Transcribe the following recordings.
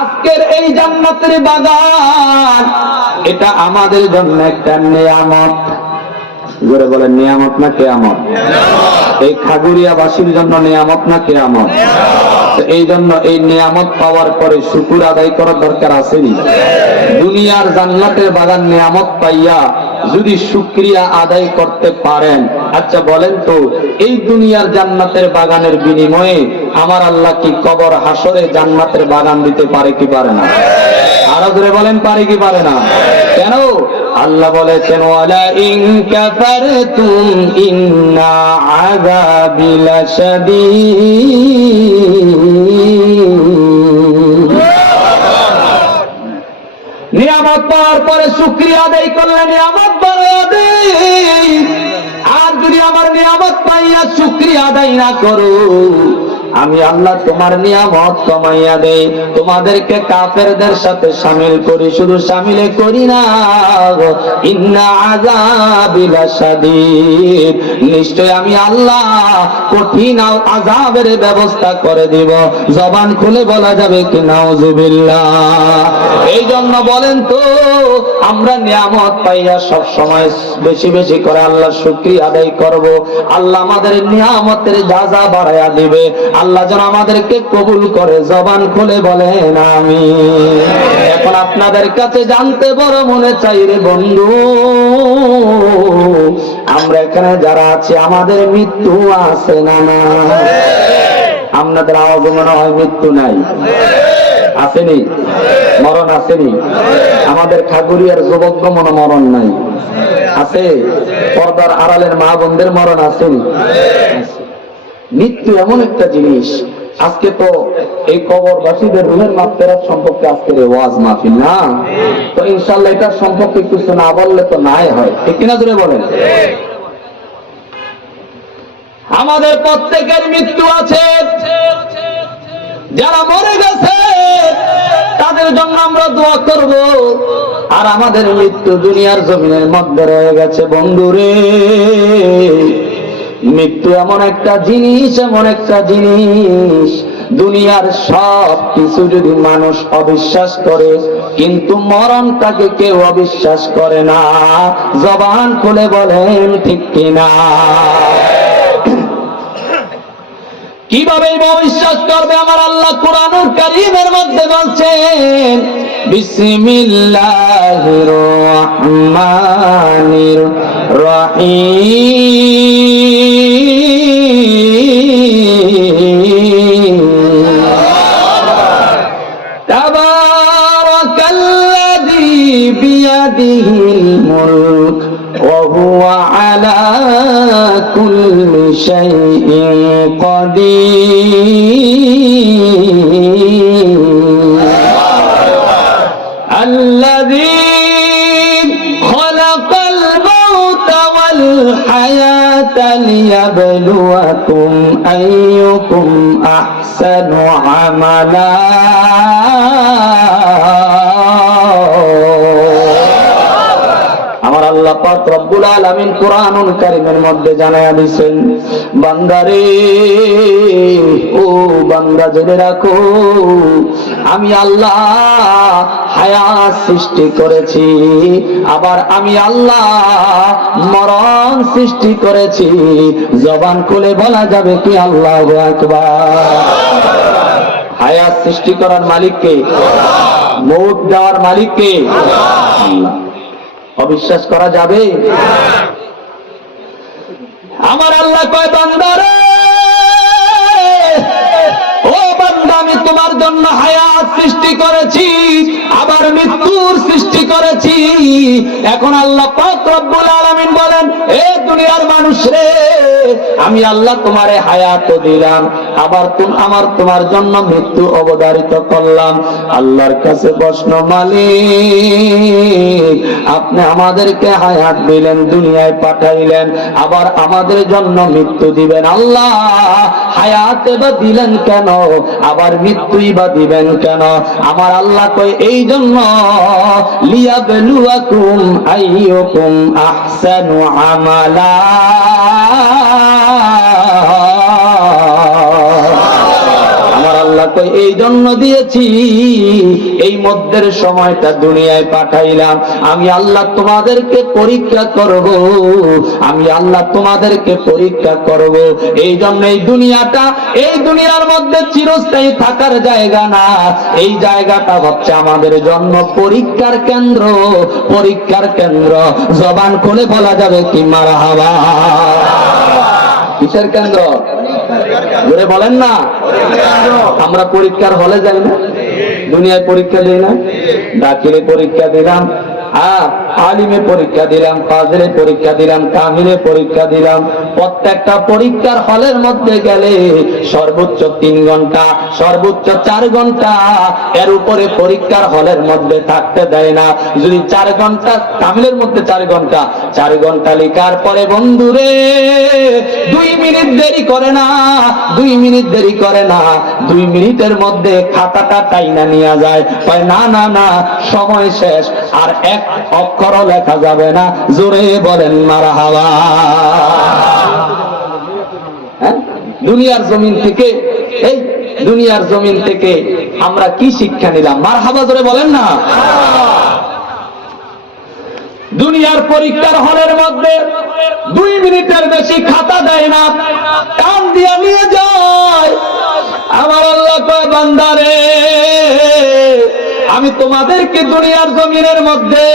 আজকের এই জান্নাতের বাগান এটা আমাদের জন্য একটা নিয়ামত। জোরে বলেন, নিয়ামত না কিয়ামত? এই খাগুড়িয়াবাসীর জন্য নিয়ামত না কিয়ামত? এই জন্য এই নিয়ামত পাওয়ার পরে শুকর আদায় করার দরকার আসেনি? দুনিয়ার জান্নাতের বাগান নিয়ামত পাইয়া যদি শুকরিয়া আদায় করতে পারেন, আচ্ছা বলেন তো, এই দুনিয়ার জান্নাতের বাগানের বিনিময়ে আমার আল্লাহ কি কবর হাসরে জান্নাতের বাগান দিতে পারে কি পারে না? আরো জোরে বলেন, পারে কি পারে না? কেন? আল্লাহ বলেছেন, ওয়ালা ইন কাফারতুম ইন্না আযাবি লাশাদীদ। নিয়ামত পাওয়ার পরে শুকরিয়া আদায় করলে নিয়ামত বাড়াবে, আর যদি আমার নিয়ামত পাইয়া শুকরিয়া আদায় না করো, আমি আল্লাহ তোমার নিয়ামত কমাইয়া দেই। তোমাদেরকে কাফেরদের সাথে শামিল করি, শুধু শামিলে করি না, ইন্না আযাবি লাশাদীদ, নিশ্চয় আমি আল্লাহ কঠিন আযাবের ব্যবস্থা করে দিব। জবান খুলে বলা যাবে কি নাউযুবিল্লাহ? এই জন্য বলেন তো, আমরা নিয়ামত পাইয়া সব সময় বেশি বেশি করে আল্লাহ শুকরিয়া আদায় করব। আল্লাহ আমাদের নিয়ামতের যাজা বাড়ায়া দিবে। আল্লাহ যেন আমাদেরকে কবুল করে। জবান খুলে বলেন আমিন। এখন আপনাদের কাছে জানতে বড় মনে চাই রে বন্ধু, আমরা এখানে যারা আছি আমাদের মৃত্যু আছে না? না, আপনাদের আওয়াজ মনে হয় মৃত্যু নাই, আসেনি? মরণ আসেনি? আমাদের খাগুড়িয়ার যুবক মনে মরণ নাই, আছে? পর্দার আড়ালের মা বোনদের মরণ আসেনি? মৃত্যু এমন একটা জিনিস। আজকে তো এই কবরবাসীদের রুহের মাগফিরাত সম্পর্কে আজকের ওয়াজ মাহফিল না, তো ইনশাআল্লাহ এটার সম্পর্কে কিছু না বললে তো নাই হয়, ঠিক কিনা জোরে বলেন? আমাদের প্রত্যেকের মৃত্যু আছে। যারা মরে গেছে তাদের জন্য আমরা দোয়া করব। আর আমাদের মৃত্যু দুনিয়ার জমিনের মধ্যে রয়ে গেছে। বন্ধুরে, মৃত্যু এমন একটা জিনিস, এমন একটা জিনিস, দুনিয়ার সব কিছু যদি মানুষ অবিশ্বাস করে, কিন্তু মরণটাকে কেউ অবিশ্বাস করে না। জবান খুলে বলেন ঠিক কিনা? কিভাবে অবিশ্বাস করবে? আমার আল্লাহ কুরআনুল কারীমের মধ্যে বলছেন, বিসমিল্লাহির রহমানির রহিম, তাবারাকাল্লাযী বিয়াদিহিল মুলক ওয়া হুয়া আলা কুল্লি শাইইন قدير الذي خلق الموت والحياة ليبلوكم أيكم أحسن عملا। আমার আল্লাহ পাক রব্বুল আলামিন কুরআনুল কারীমের মধ্যে জানায়া দিয়েছেন, বান্দারে, ও বান্দা জেনে রাখো, আমি আল্লাহ হায়াত সৃষ্টি করেছি, আবার আমি আল্লাহ মরণ সৃষ্টি করেছি। জবান খুলে বলা যাবে কি আল্লাহু আকবার? হায়াত সৃষ্টি করার মালিক কে? মউত দেওয়ার মালিক কে? আল্লাহ। অবিশ্বাস করা যাবে? আমার আল্লাহ কয়, বান্দারে, ও বান্দা, আমি তোমার জন্য হায়াত সৃষ্টি করেছি, আবার মৃত্যুর সৃষ্টি করেছি। এখন আল্লাহ পাক রব্বুল আলামিন বলেন, এ দুনিয়ার মানুষ রে, আমি আল্লাহ তোমারে হায়াত দিলাম, আবার তোমার জন্য মৃত্যু অবধারিত করলাম। আল্লাহর কাছে প্রশ্ন, মালিক, আপনি আমাদেরকে হায়াত দিলেন, দুনিয়ায় পাঠাইলেন, আবার আমাদের জন্য মৃত্যু দিবেন। আল্লাহ হায়াত বা দিলেন কেন, আবার মৃত্যুই বা দিবেন কেন? আমার আল্লাহ কই, এই জন্য, লিয়াবলুয়াকুম আইয়ুকুম আহসানু আমালা। কই এই জন্য দিয়েছি, এই মধ্যের সময়টা দুনিয়ায় পাঠাইলাম আমি আল্লাহ তোমাদেরকে পরীক্ষা করব, আমি আল্লাহ তোমাদেরকে পরীক্ষা করব। এই জন্য এই দুনিয়াটা, এই দুনিয়ার মধ্যে চিরস্থায়ী থাকার জায়গা না, এই জায়গাটা হচ্ছে আমাদের জন্য পরীক্ষার কেন্দ্র, পরীক্ষার কেন্দ্র। জবান খুলে বলা যাবে কি মারহাবা? কিসের কেন্দ্র? জোরে বলেন না। আমরা পরীক্ষার হলে যাই না? দুনিয়ায় পরীক্ষা দিই না? দাখিলে পরীক্ষা দিলাম, আলিমে পরীক্ষা দিলাম, ফাজিলে পরীক্ষা দিলাম, কামিলে পরীক্ষা দিলাম। প্রত্যেকটা পরীক্ষার হলের মধ্যে গেলে সর্বোচ্চ 3 ঘন্টা, সর্বোচ্চ 4 ঘন্টা, এর উপরে পরীক্ষার হলের মধ্যে থাকতে দেয় না। যদি 4 ঘন্টা, কামিলের মধ্যে 4 ঘন্টা, 4 ঘন্টা লেখার পরে বন্ধুরে 2 মিনিট দেরি করে না, 2 মিনিট দেরি করে না, 2 মিনিটের মধ্যে খাতাটা টাইনা নিয়ে যায়। না না না, সময় শেষ, আর এক অক্ষরও লেখা যাবে না। জোরে বলেন মারহাবা। দুনিয়ার জমিন থেকে, এই দুনিয়ার জমিন থেকে আমরা কি শিক্ষা নিলাম? মারহাবা জোরে বলেন না। দুনিয়ার পরীক্ষার হলের মধ্যে 2 মিনিটের বেশি খাতা দেয় না, কান দিয়ে নিয়ে যায়। আমার আল্লাহ কয় বান্দারে, আমি তোমাদেরকে দুনিয়ার জমিনের মধ্যে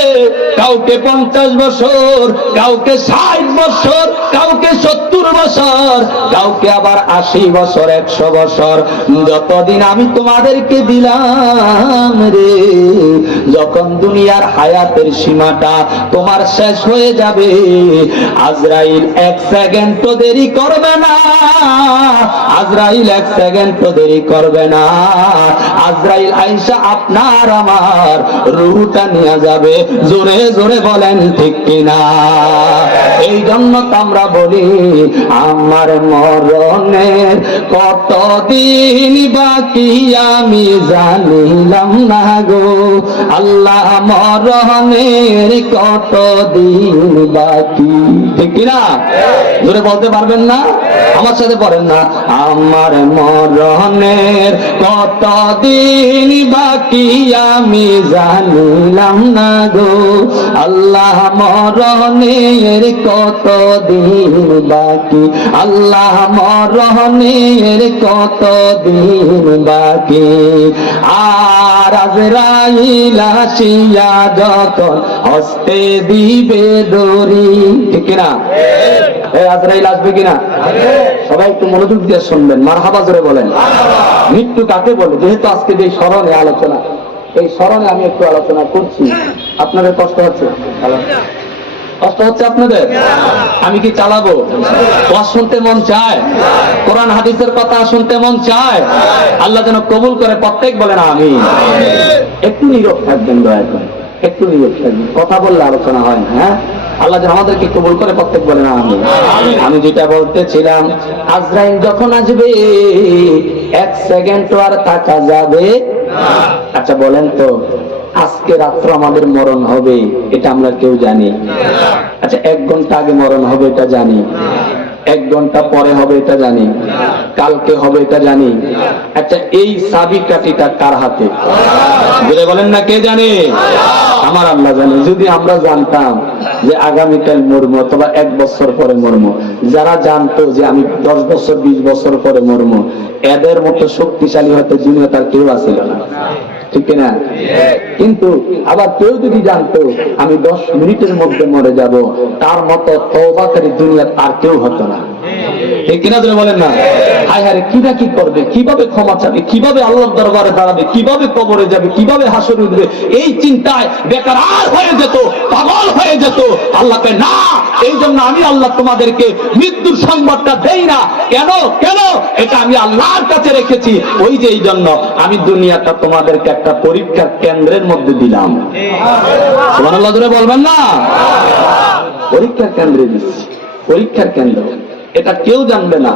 কাউকে 50 বছর, কাউকে 60 বছর, কাউকে 70 বছর, কাউকে আবার 80 বছর, 100 বছর, যতদিন আমি তোমাদেরকে দিলাম রে, যখন দুনিয়ার হায়াতের সীমাটা তোমার শেষ হয়ে যাবে, আজরাইল 1 সেকেন্ড তো দেরি করবে না, আজরাইল 1 সেকেন্ড তো দেরি করবে না। আজরাইল আয়েশা আপনার আমার রূহটা নিয়ে যাবে। জোরে জোরে বলেন ঠিক কিনা? এই জন্য তো আমরা বলি আমার মরণের কতদিন বাকি আমি জানিলাম না গো, আল্লাহ মরণের কতদিন বাকি। ঠিক কিনা? জোরে বলতে পারবেন না? আমার সাথে পড়েন না। আমার মরণের কতদিন বাকি আমি জানিলাম না গো, আল্লাহ মরণের কতদিন বাকি, আল্লাহ মরণের কতদিন বাকি। আর আজরাইল আসিয়া যখন হস্তে দিবে দড়ি, ঠিক কিনা? আজরাইল আসবে কিনা? সবাই একটু মনোযোগ দিয়ে শুনবেন, মারহাবা জোরে বলেন। মৃত্যু কাকে বলে? যেহেতু আজকে যে স্মরণে আলোচনা, এই স্মরণে আমি একটু আলোচনা করছি। আপনাদের কষ্ট হচ্ছে? কষ্ট হচ্ছে আপনাদের? আমি কি চালাবো? ওয়াজ শুনতে মন চায়? কোরআন হাদিসের কথা শুনতে মন চায়? আল্লাহ যেন কবুল করে, প্রত্যেক বলেন আমিন। একটু নীরব থাকবেন দয়া করে, একটু নীরব থাকবেন, কথা বললে আলোচনা হয় না। হ্যাঁ, আল্লাহ যেন আমাদেরকে কবুল করে, প্রত্যেক বলেন আমিন। আমি যেটা বলতেছিলাম, আজরাইল যখন আসবে 1 সেকেন্ড তো আর থাকা যাবে। আচ্ছা বলেন তো, আজকে রাত্র আমাদের মরণ হবে, এটা আমরা কেউ জানি? আচ্ছা 1 ঘন্টা আগে মরণ হবে এটা জানি, 1 ঘন্টা পরে হবে এটা জানি, কালকে হবে এটা জানি। আচ্ছা এই চাবিকাঠিটা কার হাতে? বলে বলেন না, কে জানে? আমার আল্লাহ জানে। যদি আমরা জানতাম যে আগামীকাল মরবো অথবা 1 বছর পরে মরবো, যারা জানতো যে আমি 10 বছর 20 বছর পরে মরবো, এদের মতো শক্তিশালী হয়তো দুনিয়া তার কেউ আসছিল না, ঠিক না? কিন্তু আবার কেউ যদি জানতো আমি 10 মিনিটের মধ্যে মরে যাব, তার মতো তওবাকারী দুনিয়া আর কেউ হতো না, ঠিক কিনা? তুমি বলেন না? হায় হায়, কি না কি করবে, কিভাবে ক্ষমা চাবে, কিভাবে আল্লাহর দরবারে দাঁড়াবে, কিভাবে কবরে যাবে, কিভাবে হাসর উঠবে, এই চিন্তায় বেকার হয়ে যেত, পাগল হয়ে যেত। আল্লাহকে না, এই জন্য আমি আল্লাহ তোমাদেরকে মৃত্যুর সংবাদটা দেই না। কেন? কেন? এটা আমি আল্লাহর কাছে রেখেছি। ওই যে এই জন্য আমি দুনিয়াটা তোমাদেরকে একটা পরীক্ষার কেন্দ্রের মধ্যে দিলাম। সুবহানাল্লাহ জোরে বলবেন না? পরীক্ষার কেন্দ্রে দিচ্ছি, পরীক্ষার কেন্দ্র, এটা কেউ জানবে না।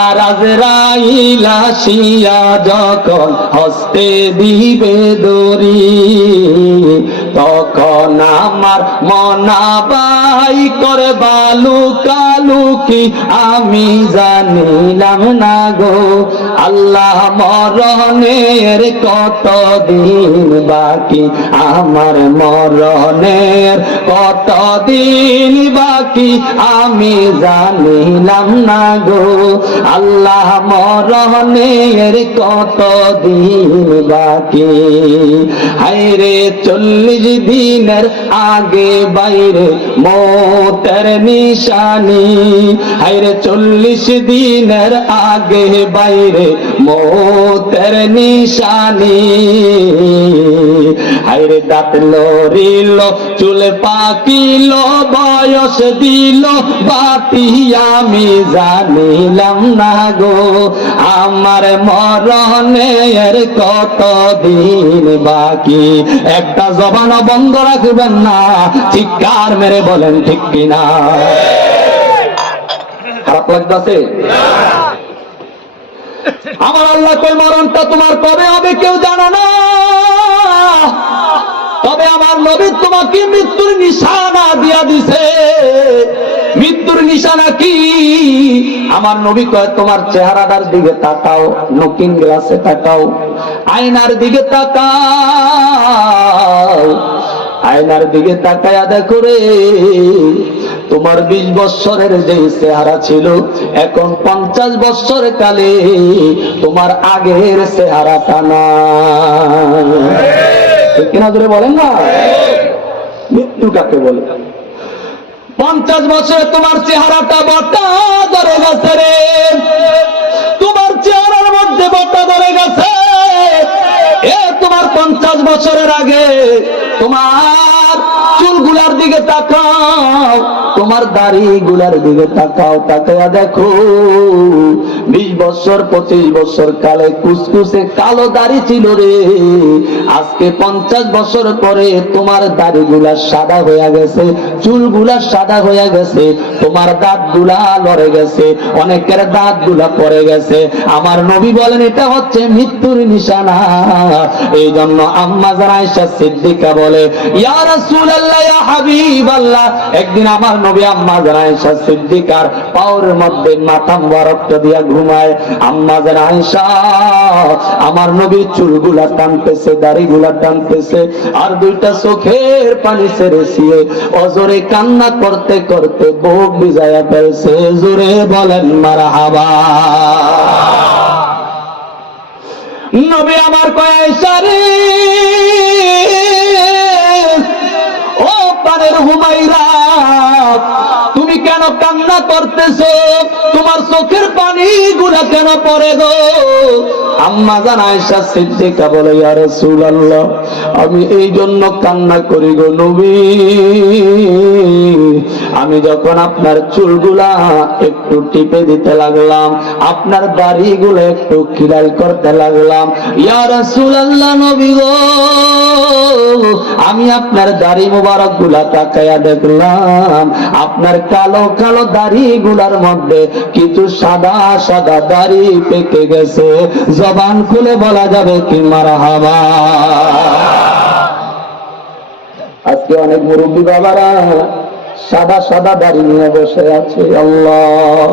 আর আজরাইল আসিয়া যখন হস্তে দিবে দড়ি, তখন আমার মনাবাই করে বালুকালুকি আমি জানিলাম না গো আল্লাহ মরণের কত দিন বাকি আমার মরণের কত দিন বাকি আমি জানিলাম না গো আল্লাহ মরণের কত দিন বাকি হায়রে 40 দিনের আগে বাইরে মৌতের নিশানি হায়রে 40 দিনের আগে বাইরে মৌতের নিশানি হায়রে দাঁত লড়িল চুল পাকিল বয়স দিল বাতি আমি জানিলাম না গো আমার মরণের কত দিন বাকি একটা জবান বন্ধ রাখবেন না চিৎকার মেরে বলেন ঠিক কিনা খারাপ লাগতেছে আমার আল্লাহ কই মরণটা তোমার কবে হবে কেউ জানো না তবে আমার নবী তোমাকে মৃত্যুর নিশানা দিয়া দিছে মৃত্যুর নিশানা কি আমার নবী কয় তোমার চেহারাটার দিকে তাকাও লুকিং গ্লাসে তাকাও আয়নার দিকে তাকাও আয়নার দিকে তাকায়া দেখো রে তোমার 20 বছরের যে চেহারা ছিল এখন 50 বছর কালে তোমার আগের চেহারাটা না কিনা ধরে বলেন না মৃত্যু কাকে বলে 50 বছরে তোমার চেহারাটা বটা ধরে গেছে রে তোমার চেহারার মধ্যে বটা ধরে গেছে এ তোমার 50 বছরের আগে তোমার চুলগুলার দিকে তাকাও তোমার দাড়িগুলার দিকে তাকাও তাকায়া দেখো 20 বছর 25 বছর কালে কুসকুসে কালো দাড়ি ছিল রে আজকে 50 বছর পরে তোমার দাড়িগুলা সাদা হয়ে গেছে চুলগুলা সাদা হয়ে গেছে তোমার দাঁতগুলা লড়ে গেছে অনেকের দাঁতগুলা পড়ে গেছে আমার নবী বলেন এটা হচ্ছে মৃত্যুর নিশানা এই জন্য আম্মা জান আয়েশা সিদ্দিকা বলে ইয়া রাসূলুল্লাহ ইয়া হাবিবাল্লাহ একদিন আমার নবী আম্মা জান আয়েশা সিদ্দিকার পাওর মধ্যে মাথা মুবারকটা দিয়া ঘুমায় আম্মা জান আয়েশা আমার নবীর চুলগুলা টানতেছে দাড়িগুলা টানতেছে আর দুইটা চোখের পানি ছেড়েছে অজরে কান্না করতে করতে বুক ভিজায়া ফেলছে জোরে বলেন মারহাবা নবী আমার কয় আয়েশা রে ও পানের হুমায়রা তুমি কেন কান্না করতেছো তোমার চোখের পানি গুলা কেন পড়ে গো আম্মা জান আয়েশা সিদ্দিকা বলে ইয়া রাসূলুল্লাহ আমি এই জন্য কান্না করি গো নবী আমি যখন আপনার চুলগুলা একটু টিপে দিতে লাগলাম আপনার দাড়িগুলো একটু খিলাল করতে লাগলাম ইয়া রাসূলুল্লাহ নবী গো আমি আপনার দাড়ি মোবারক গুলা তাকায়া দেখলাম আপনার কালো কালো দাড়ি গুলার মধ্যে কিছু সাদা সাদা দাড়ি পেকে গেছে জবান খুলে বলা যাবে কি মারহাবা আজকে অনেক মুরব্বী বাবারা সাদা সাদা দাড়ি নিয়ে বসে আছে আল্লাহ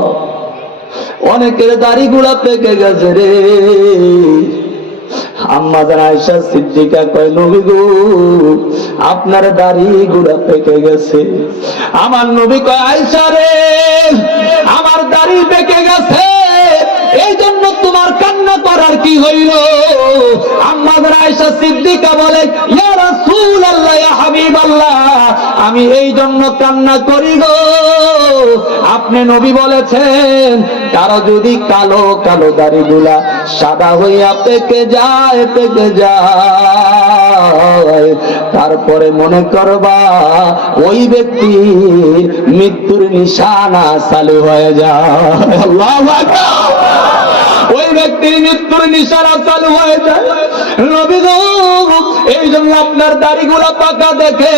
অনেকের দাড়ি গুলা পেকে গেছে রে আম্মা জান আয়েশা সিদ্দিকা কয় নবী গো আপনার দাড়ি গুলা পেকে গেছে আমার নবী কয় আয়েশা রে আমার দাড়ি পেকে গেছে এই জন্য তোমার কান্না করার কি হইল আম্মা জান আয়েশা সিদ্দিকা বলে ইয়া রাসূলুল্লাহ ইয়া হাবিবাল্লাহ আমি এই জন্য কান্না করি গো আপনি নবী বলেছেন কারো যদি কালো কালো দাড়িগুলা সাদা হইয়া পেকে যায় তারপরে মনে করবা ওই ব্যক্তির মৃত্যুর নিশানা চালু হয়ে যায় আল্লাহু আকবার ওই ব্যক্তির মৃত্যুর নিশানা চালু হয়ে যায় নবী গো এই জন্য আপনার দাড়িগুলা পাকা দেখে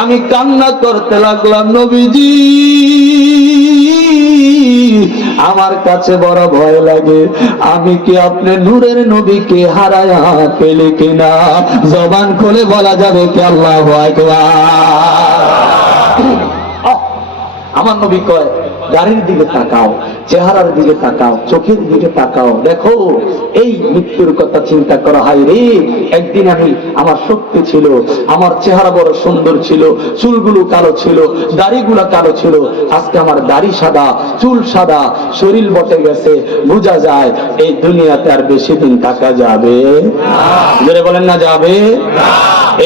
আমি কান্না করতে লাগলাম নবীজি আমার কাছে বড় ভয় লাগে, আমি কি আপনি নূরের নবীকে হারায়া পেলে কিনা? জবান খুলে বলা যাবে কি আল্লাহু আকবার। আমার নবী কয়, গাড়ির দিকে তাকাও, চেহারার দিকে তাকাও, চোখের দিকে তাকাও, দেখো এই মৃত্যুর কথা চিন্তা করা হয় রে। একদিন আমার শক্তি ছিল, আমার চেহারা বড় সুন্দর ছিল, চুলগুলো কালো ছিল, দাড়িগুলো কালো ছিল, আজকে আমার দাড়ি সাদা, চুল সাদা, শরীর বটে গেছে, বোঝা যায় এই দুনিয়াতে আর বেশি দিন থাকা যাবে জোরে বলেন না যাবে।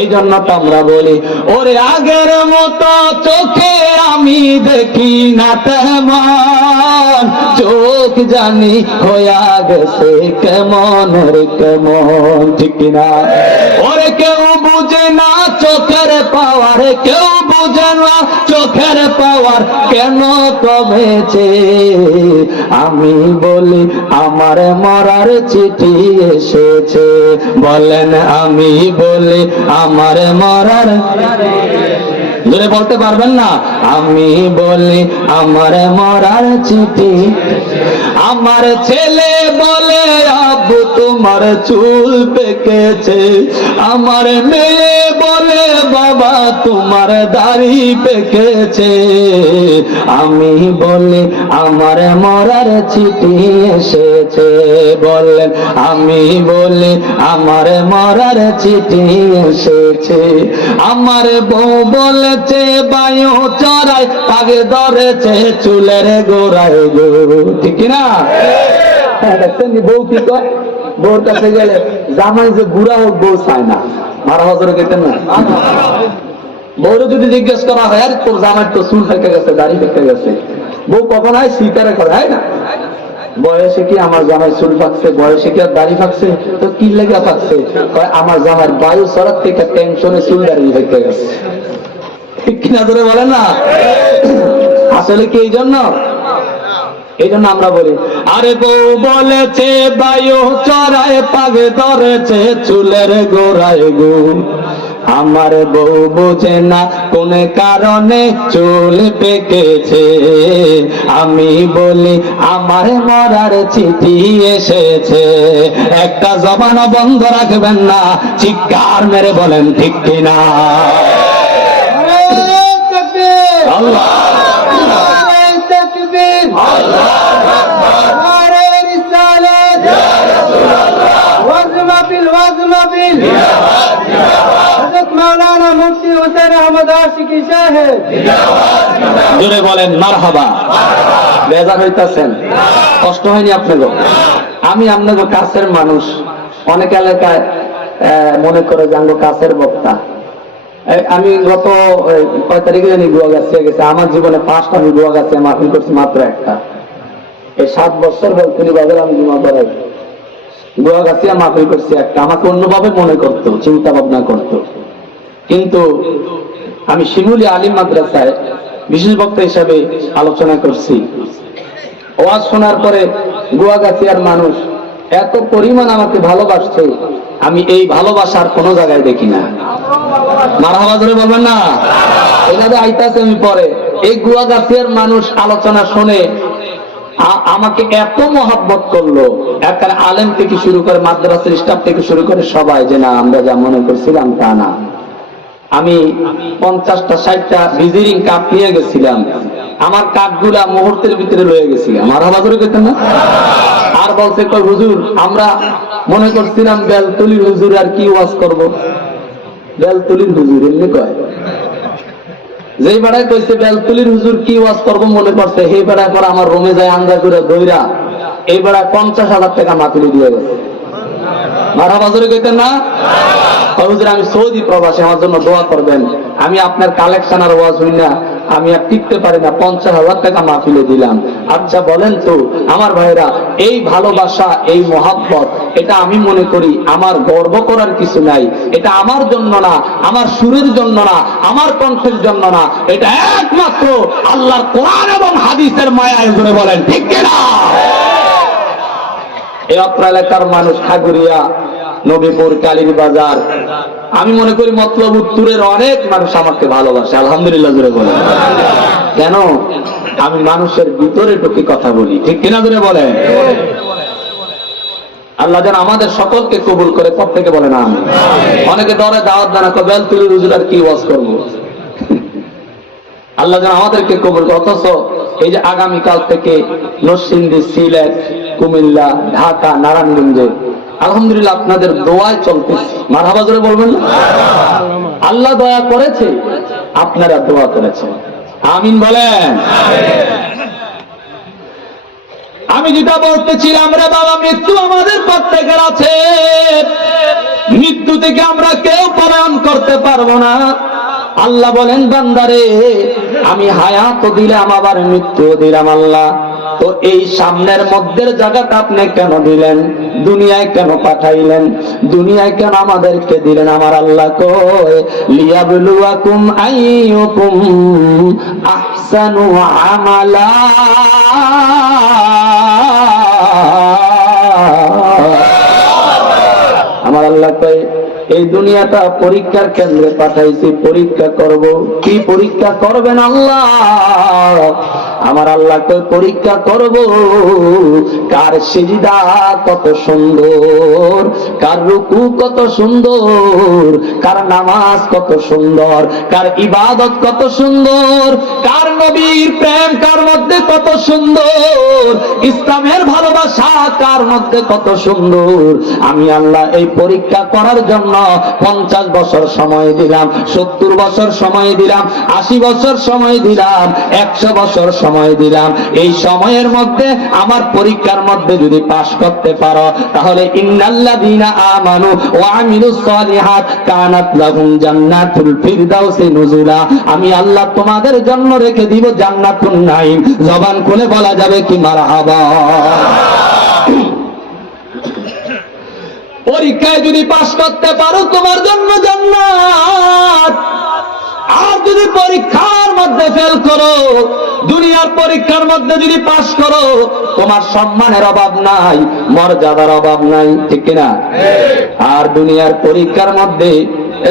এই জন্য তো আমরা বলি, ওরে আগের মতো চোখে আমি দেখি না তেমন, চোখ জানি হইয়া গেছে কেমন রে কেমন, ঠিক কিনা? ওরে কেউ বুঝে না চোখের পাওয়ার, কেউ বুঝে না চোখের পাওয়ার কেন কমেছে। আমি বলি আমার মরার চিঠি এসেছে, বলেন আমি বলি আমার মরার, জোরে বলতে পারবেন না? আমি বলি আমার মরার চিঠি। আমার ছেলে বলে আব্বু তোমার চুল পেকেছে, আমার মেয়ে বলে বাবা তোমার দাড়ি পেকেছে। আমি বলি আমার মরার চিঠি এসেছে, বললেন আমি বলি আমার মরার চিঠি এসেছে। আমার বউ বলেছে বায়ু চড়াই পাগে ধরেছে চুলের গোড়ায় গো, ঠিক না? দেখছেন বউ কি কয়? বউর কাছে গেলে জামাই যে বুড়া হোক বউ চায় না, মারা হজরে গেতেন না। বউরে যদি জিজ্ঞেস করা হয় আর তোর জামাই তো চুল ফেঁকে গেছে, দাড়ি ফেঁকে গেছে, বউ কখন হয় স্বীকারে করে, হয় না? বয়সে কি আমার জামাই চুল ফাঁকছে, বয়সে কি আর দাড়ি ফাঁকছে, তো কি লেগে ফাঁকছে? আমার জামাইয়ের বায়ু চড়ার থেকে টেনশনে চুল দাঁড়িয়ে ফেঁকে গেছে, ঠিক কিনা ধরে বলেন না? আসলে কি এই জন্য আমরা বলি, আরে বউ বলেছে বায়ু চড়ায় পাগে ধরেছে চুলের গোড়ায় গো। আমার বউ বোঝে না কোন কারণে চুল পেকেছে। আমি বলি আমার মরার চিঠি এসেছে। একটা জবানও বন্ধ রাখবেন না, চিৎকার মেরে বলেন ঠিক কিনা? আল্লাহ জোরে বলেন মারহাবা। বেজার হইতাছেন? কষ্ট হয়নি আপনাদের? আমি আপনাদের কাছের মানুষ, অনেক এলাকায় মনে করে যে আমার কাছের বক্তা। আমি গত 6 তারিখে জানি গুয়াগাছিয়া গেছে, আমার জীবনে 5টা আমি গুয়াগাছিয়া মাহফিল করছি, মাত্র একটা। এই 7 বছর বেলকুনি বাজার আমি জমা করাই গুয়াগাছিয়া মাহফিল করছি একটা। আমাকে অন্যভাবে মনে করতো, চিন্তা ভাবনা করতো, কিন্তু আমি শিমুলি আলিম মাদ্রাসায় বিশেষ বক্তা হিসাবে আলোচনা করছি। ওয়াজ শোনার পরে গুয়াগাছিয়ার মানুষ এত পরিমাণ আমাকে ভালোবাসছে, আমি এই ভালোবাসার কোন জায়গায় দেখি না। মারহাবা ধরে বলবেন না? এটাতে আইতাছে আমি পরে। এই গুয়াগাছিয়ার মানুষ আলোচনা শুনে আমাকে এত মহব্বত করলো, একটা আলেম থেকে শুরু করে মাদ্রাসার স্টাফ থেকে শুরু করে সবাই, যে না আমরা যা মনে করছিলাম তা না। আমি 50টা 60টা ভিজিটিং কার্ড নিয়ে গেছিলাম, আমার কার্ডগুলা মুহূর্তের ভিতরে লয়ে গেছিলাম। আর হাজারে গেতেন না? আর বলছে কই হুজুর আমরা মনে করছিলাম বেলতলির হুজুর আর কি ওয়াজ করব। বেলতলির হুজুর এমনি কয়, যেই বেড়ায় কইছে বেলতলির হুজুর কি ওয়াজ করবো মনে করছে, সেই বেড়ায় পর আমার রুমে যায় আন্দা করে দইরা এই বেড়ায় 50,000 টাকা মাতুলি দিয়ে গেছে। মারা বাজারে গেতেন না? হুজুর আমি সৌদি প্রবাসী, আমার জন্য দোয়া করবেন। আমি আপনার কালেকশন আর ওয়াজ হই না, আমি আর টিকতে পারি না, 50,000 টাকা মাহফিলে দিলাম। আচ্ছা বলেন তো আমার ভাইরা, এই ভালোবাসা, এই মহাব্বত, এটা আমি মনে করি আমার গর্ব করার কিছু নাই। এটা আমার জন্য না, আমার সুরের জন্য না, আমার কণ্ঠের জন্য না, এটা একমাত্র আল্লাহর কোরআন এবং হাদিসের মায়ায় জুড়ে বলেন ঠিক কিনা? এই অত্র এলাকার মানুষ, ঠাকুরিয়া, নবীপুর, কালীর বাজার, আমি মনে করি মতলব উত্তরের অনেক মানুষ আমাকে ভালোবাসে, আলহামদুলিল্লাহ জুড়ে বলেন। কেন? আমি মানুষের ভিতরে ঢুকে কথা বলি, ঠিক কিনা ধরে বলে? আল্লাহ যেন আমাদের সকলকে কবুল করে, প্রত্যেকে বলে না। অনেকে দরে দাওয়াত দানা বেল তুলি রুজুরার কি ওয়াজ করবো, আল্লাহ যেন আমাদেরকে কবুল করে। অথচ এই যে আগামীকাল থেকে নরসিংদী, সিলেট, কুমিল্লা, ঢাকা, নারায়ণগঞ্জে আলহামদুলিল্লাহ আপনাদের দোয়ায় চলতেছে, মারহাবা জোরে বলবেন না? আল্লাহ দয়া করেছে, আপনারা দোয়া করেছেন, আমিন বলেন। আমি যেটা বলতেছিলাম রে বাবা, মৃত্যু আমাদের প্রত্যেকের আছে, মৃত্যু থেকে আমরা কেউ পলায়ন করতে পারবো না। আল্লাহ বলেন বান্দারে আমি হায়াত দিলাম আবার মৃত্যু দিলাম। আল্লাহ তো এই সামনের মধ্যের জায়গাটা আপনি কেন দিলেন? দুনিয়ায় কেন পাঠাইলেন? দুনিয়ায় কেন আমাদেরকে দিলেন? আমার আল্লাহ কয় লিয়াবলুয়াকুম আইয়ুকুম আহসানু আমালা। আমার আল্লাহ কয় এই দুনিয়াটা পরীক্ষার কেন্দ্রে পাঠাইছি, পরীক্ষা করব। কি পরীক্ষা করবেন আল্লাহ? আমার আল্লাহ কয় পরীক্ষা করব কার সিজদা কত সুন্দর, কার রুকু কত সুন্দর, কার নামাজ কত সুন্দর, কার ইবাদত কত সুন্দর, কার নবীর প্রেম কার মধ্যে কত সুন্দর, ইসলামের ভালোবাসা কার মধ্যে কত সুন্দর। আমি আল্লাহ এই পরীক্ষা করার জন্য 50 বছর সময় দিলাম, 70 বছর সময় দিলাম, 80 বছর সময় দিলাম, 100 বছর সময় দিলাম। এই সময়ের মধ্যে আমার পরীক্ষার মধ্যে যদি পাশ করতে পারো তাহলে ইন্নাল্লাযীনা আমানু ওয়া আমিলুস সালিহাত কানাত লাহুম জান্নাতুল ফিরদাউসি নুজুলা। আমি আল্লাহ তোমাদের জন্য রেখে দিব জান্নাতুন নাঈম। জবান খুলে বলা যাবে কি মারহাবা। পরীক্ষায় যদি পাস করতে পারো তোমার জন্য জান্নাত, আর যদি পরীক্ষার মধ্যে ফেল করো, দুনিয়ার পরীক্ষার মধ্যে যদি পাস করো, তোমার সম্মানের অভাব নাই, মর্যাদার অভাব নাই, ঠিক কিনা? আর দুনিয়ার পরীক্ষার মধ্যে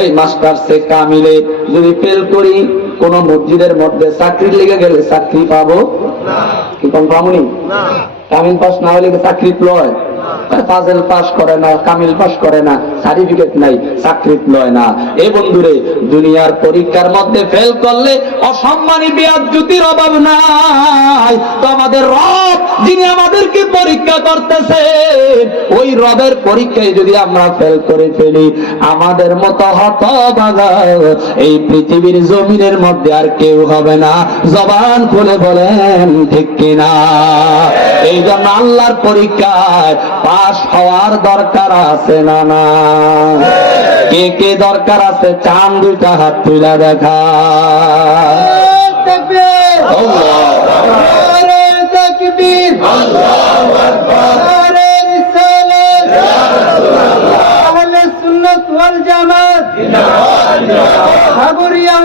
এই মাস্টার্সে কামিলে যদি ফেল করি, কোন মসজিদের মধ্যে চাকরি লেগে গেলে চাকরি পাবো কি কোন পাবনি? কামিল পাস না হলে চাকরি লয়, ফাজেল পাস করে না, কামিল পাস করে না, সার্টিফিকেট নাই, চাকরি লয় না। এ বন্ধুরে দুনিয়ার পরীক্ষার মধ্যে ফেল করলে অসম্মানী বেয়াজ্জতির অভাব নাই। তো আমাদের রব যিনি আমাদেরকে পরীক্ষা করতেছেন, ওই রবের পরীক্ষায় যদি আমরা ফেল করে ফেলি, আমাদের মতো হতভাগা এই পৃথিবীর জমিনের মধ্যে আর কেউ হবে না। জবান খুলে বলেন ঠিক কিনা? এই জন্য আল্লাহর পরীক্ষায় পাস হওয়ার দরকার আছে না? না, কে কে দরকার আছে? চান দুইটা হাত তুলে দেখা।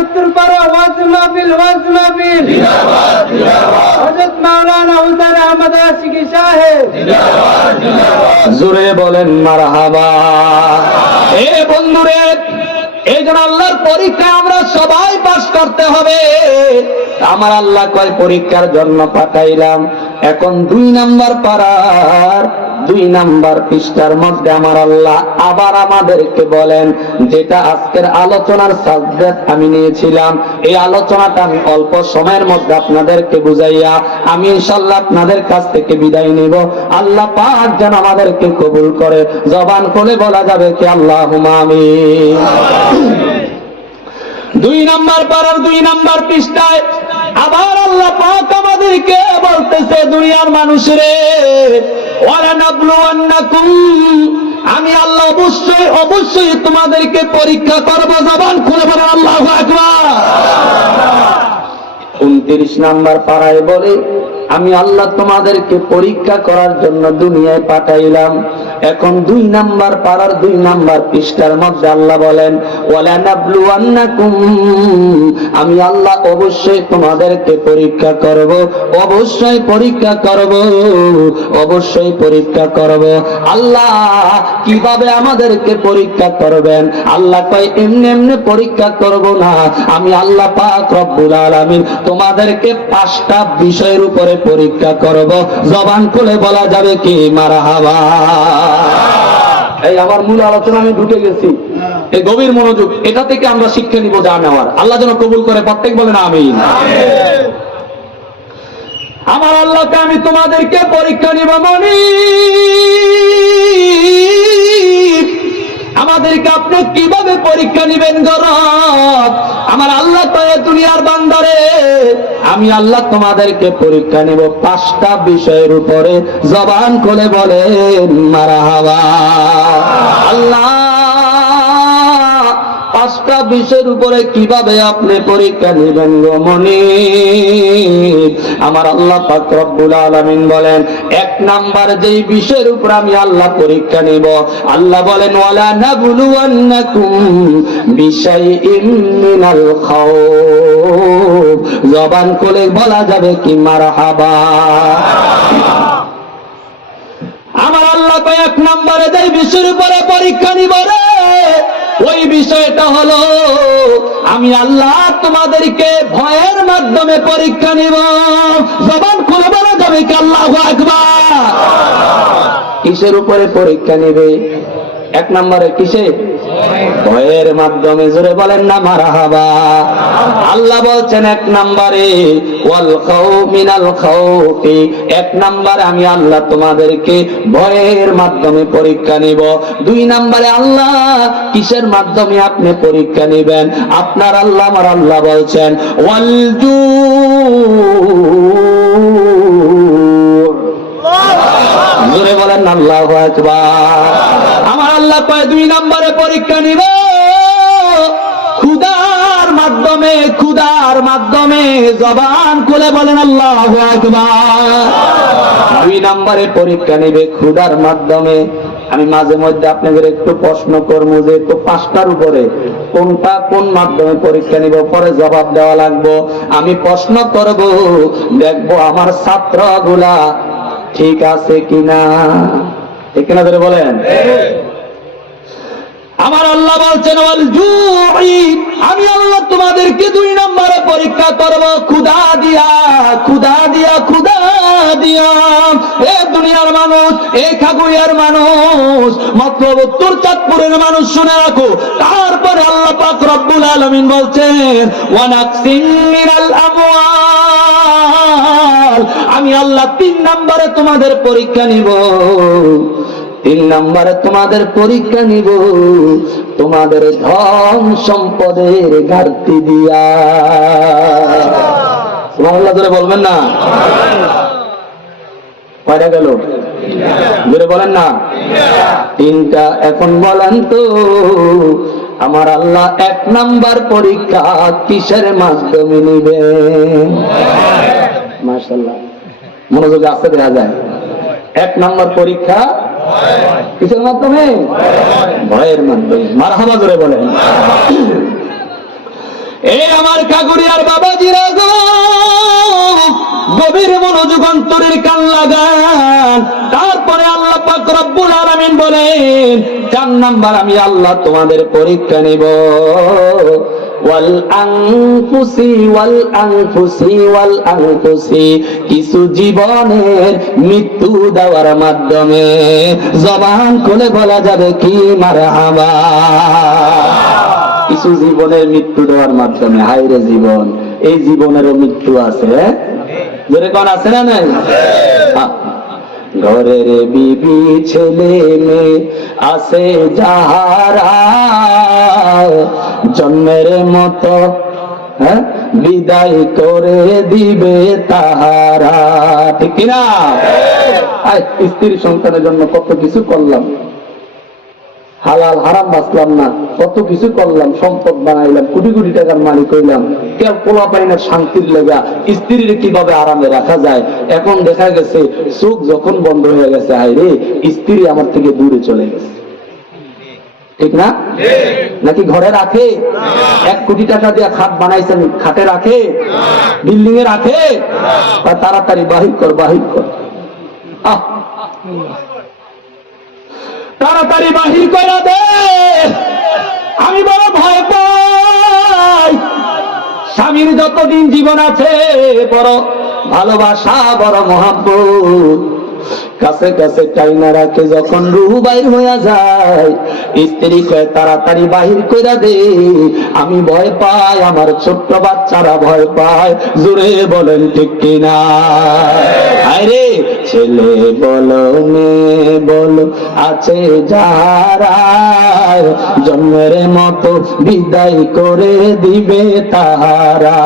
উত্তরপাড়া ওয়াজ মাহফিল, ওয়াজ মাহফিল হযরত মাওলানা হুসাইন আহমদ আশিকি সাহেব, জোরে বলেন মারহাবা। এ বন্ধুরে, এই জন্য আল্লাহর পরীক্ষা আমরা সবাই পাস করতে হবে। আমার আল্লাহ কয় পরীক্ষার জন্য পাঠাইলাম। এখন 2 নাম্বার পারার 2 নাম্বার পৃষ্ঠার মধ্যে আমার আল্লাহ আবার আমাদেরকে বলেন, যেটা আজকের আলোচনার সাবজেক্ট আমি নিয়েছিলাম, এই আলোচনাটা আমি অল্প সময়ের মধ্যে আপনাদেরকে বুঝাইয়া আমি ইনশাআল্লাহ আপনাদের কাছ থেকে বিদায় নিব। আল্লাহ পাক যেন আমাদেরকে কবুল করে। জবান খুলে বলা যাবে কি আল্লাহুম্মা আমিন। 2 নাম্বার পারার 2 নাম্বার পৃষ্ঠায় আবার আল্লাহ পাক আমাদেরকে বলতেছে, দুনিয়ার মানুষরে ওয়ালা নাবলুওয়ান্নাকুম, আমি আল্লাহ অবশ্যই অবশ্যই তোমাদেরকে পরীক্ষা করব। জবান খুলে বলেন আল্লাহু আকবার। 29 নাম্বার পারায় বলে, আমি আল্লাহ তোমাদেরকে পরীক্ষা করার জন্য দুনিয়ায় পাঠাইলাম। এখন 2 নাম্বার পারার 2 নাম্বার পৃষ্ঠার মধ্যে আল্লাহ বলেন ওয়ালা নাবলুওয়ান্নাকুম, আমি আল্লাহ অবশ্যই তোমাদেরকে পরীক্ষা করব, অবশ্যই পরীক্ষা করব, অবশ্যই পরীক্ষা করব। আল্লাহ কিভাবে আমাদেরকে পরীক্ষা করবেন? আল্লাহ কয় এমনি এমনি পরীক্ষা করব না, আমি আল্লাহ পাক রব্বুল আলামিন তোমাদেরকে 5টা বিষয়ের উপরে পরীক্ষা করব। জবান খুলে বলা যাবে কি মারহাবা। এই আমার মূল আলোচনা আমি ঢুকে গেছি, এই গভীর মনোযোগ, এটা থেকে আমরা শিক্ষা নিব যা নেওয়ার। আল্লাহ যেন কবুল করে, প্রত্যেক বলেন আমিন। আমার আল্লাহকে আমি তোমাদেরকে পরীক্ষা নিব মানে আমাদেরকে আপনি কিভাবে পরীক্ষা নিবেন গরব? আমার আল্লাহ তো দুনিয়ার বান্দারে, আমি আল্লাহ তোমাদেরকে পরীক্ষা নিব 5টা বিষয়ের উপরে। জবান খুলে বলেন মারহাবা। আল্লাহ 5টা বিষয়ের উপরে কিভাবে আপনি পরীক্ষা নেবেন গো মনি? আমার আল্লাহ পাক রব্বুল আলামিন বলেন 1 নাম্বার যেই বিষয়ের উপর আমি আল্লাহ পরীক্ষা নেব, আল্লাহ বলেন ওয়ালা নাবলুওয়ান্নাকুম বিশাইইন মিনাল খাউফ। জবান খুলে বলা যাবে কি মারহাবা। আমার আল্লাহ তো 1 নম্বরে যেই বিষয়ের উপরে পরীক্ষা নিব রে, ওই বিষয়টা হলো আমি আল্লাহ তোমাদেরকে ভয়ের মাধ্যমে পরীক্ষা নিব। জবান খুলে বলা যাবে কি আল্লাহু আকবার। কিসের উপরে পরীক্ষা নেবে? 1 নম্বরে কিসে? ভয়ের মাধ্যমে। জোরে বলেন না মারহাবা। আল্লাহ বলছেন 1 নম্বরে ওয়াল খাউফ মিনাল খাউফি, 1 নম্বরে আমি আল্লাহ তোমাদেরকে ভয়ের মাধ্যমে পরীক্ষা নিব। 2 নম্বরে আল্লাহ কিসের মাধ্যমে আপনি পরীক্ষা নেবেন? আপনার আল্লাহ আমার আল্লাহ বলছেন ওয়াল জু, জোরে বলেন আল্লাহু আকবার। আমার আল্লাহ কয় 2 নম্বরে পরীক্ষা নিব ক্ষুধার মাধ্যমে, ক্ষুধার মাধ্যমে। জবান খুলে বলেন আল্লাহু আকবার। 2 নম্বরে পরীক্ষা নিবে ক্ষুধার মাধ্যমে। আমি মাঝে মধ্যে আপনাদের একটু প্রশ্ন করবো যে তো 5টার উপরে কোনটা কোন মাধ্যমে পরীক্ষা নিব, পরে জবাব দেওয়া লাগবো। আমি প্রশ্ন করব, দেখবো আমার ছাত্রগুলা ঠিক আছে কিনা। ঠিক কিনা ধরে বলেন। আমার আল্লাহ বলছেন ওয়াল জুই, আমি আল্লাহ তোমাদেরকে 2 নম্বরে পরীক্ষা করব ক্ষুধা দিয়া, ক্ষুধা দিয়া, ক্ষুধা দিয়া। এ দুনিয়ার মানুষ, এই খাগুড়িয়ার মানুষ, মাত্র 72 চাঁদপুরের মানুষ শুনে রাখো। তারপরে আল্লাহ পাক রব্বুল আলামিন বলছেন ওয়া নাকসিম মিনাল আমওয়াল, আমি আল্লাহ 3 নম্বরে তোমাদের পরীক্ষা নিব। 3 নম্বরে তোমাদের পরীক্ষা নিব তোমাদের ধন সম্পদের ঘাটতি দিয়া। সুবহানাল্লাহ ধরে বলবেন না? কয়টা গেল? ধরে বলেন না? 3টা। এখন বলেন তো আমার আল্লাহ 1 নাম্বার পরীক্ষা কিসের মাধ্যমে নিবে? মাশাআল্লাহ মনোযোগ আছে দেখা যায়। 1 নাম্বার পরীক্ষা কিসের মাধ্যমে? ভয়ের মাধ্যমে। মারহাবা জোরে বলেন। এই আমার কাগুরিয়ার বাবাজিরা গো, গভীর মনোযোগ অন্তরের কান লাগান। তারপরে আল্লাহ পাক রব্বুল আলামিন বলেন 4 নাম্বার আমি আল্লাহ তোমাদের পরীক্ষা নেব ওয়াল আনফুসি, ওয়াল আনফুসি, ওয়াল আনফুসি, কিছু জীবনের মৃত্যু দেওয়ার মাধ্যমে। জবান খুলে বলা যাবে কি মারহাবা। কিছু জীবনের মৃত্যু দেওয়ার মাধ্যমে। হায়রে জীবন, এই জীবনেরও মৃত্যু আছে। যেরকম আছে না নাই? ঘরের বিবি ছেলে মেয়ে আছে যাহারা, জন্মের মতো বিদায় করে দিবে তাহারা। ঠিক কিনা? স্ত্রী সন্তানের জন্য কত কিছু করলাম, হালাল হারাম বাঁচলাম না, কত কিছু করলাম, সম্পদ বানাইলাম, কোটি কোটি টাকার মালিক হইলাম, কেউ পোলা পাইনের শান্তির লেগা স্ত্রীর কিভাবে আরামে রাখা যায়। এখন দেখা গেছে চোখ যখন বন্ধ হয়ে গেছে, হায় রে স্ত্রী আমার থেকে দূরে চলে গেছে। ঠিক না? নাকি ঘরে রাখে? 1 কোটি টাকা দিয়ে খাট বানাইছেন, খাটে রাখে? বিল্ডিং এ রাখে? তাড়াতাড়ি বাহির কর, বাহির কর, তাড়াতাড়ি বাহির করে দে। আমি বড় ভয় পাই, স্বামীর যতদিন জীবন আছে বড় ভালোবাসা, বড় মহাব্বত, কাছে কাছে টাইনা রাখে, যখন রুহ বাইর হইয়া যায় স্ত্রী কয় তাড়াতাড়ি বাহির কইরা দে। আমি ভয় পাই, আমার ছোট্ট বাচ্চারা ভয় পায়। জোরে বলেন ঠিক কিনা? আরে ছেলে বলো মেয়ে বলো আছে যারা, জন্মের মতো বিদায় করে দিবে তারা।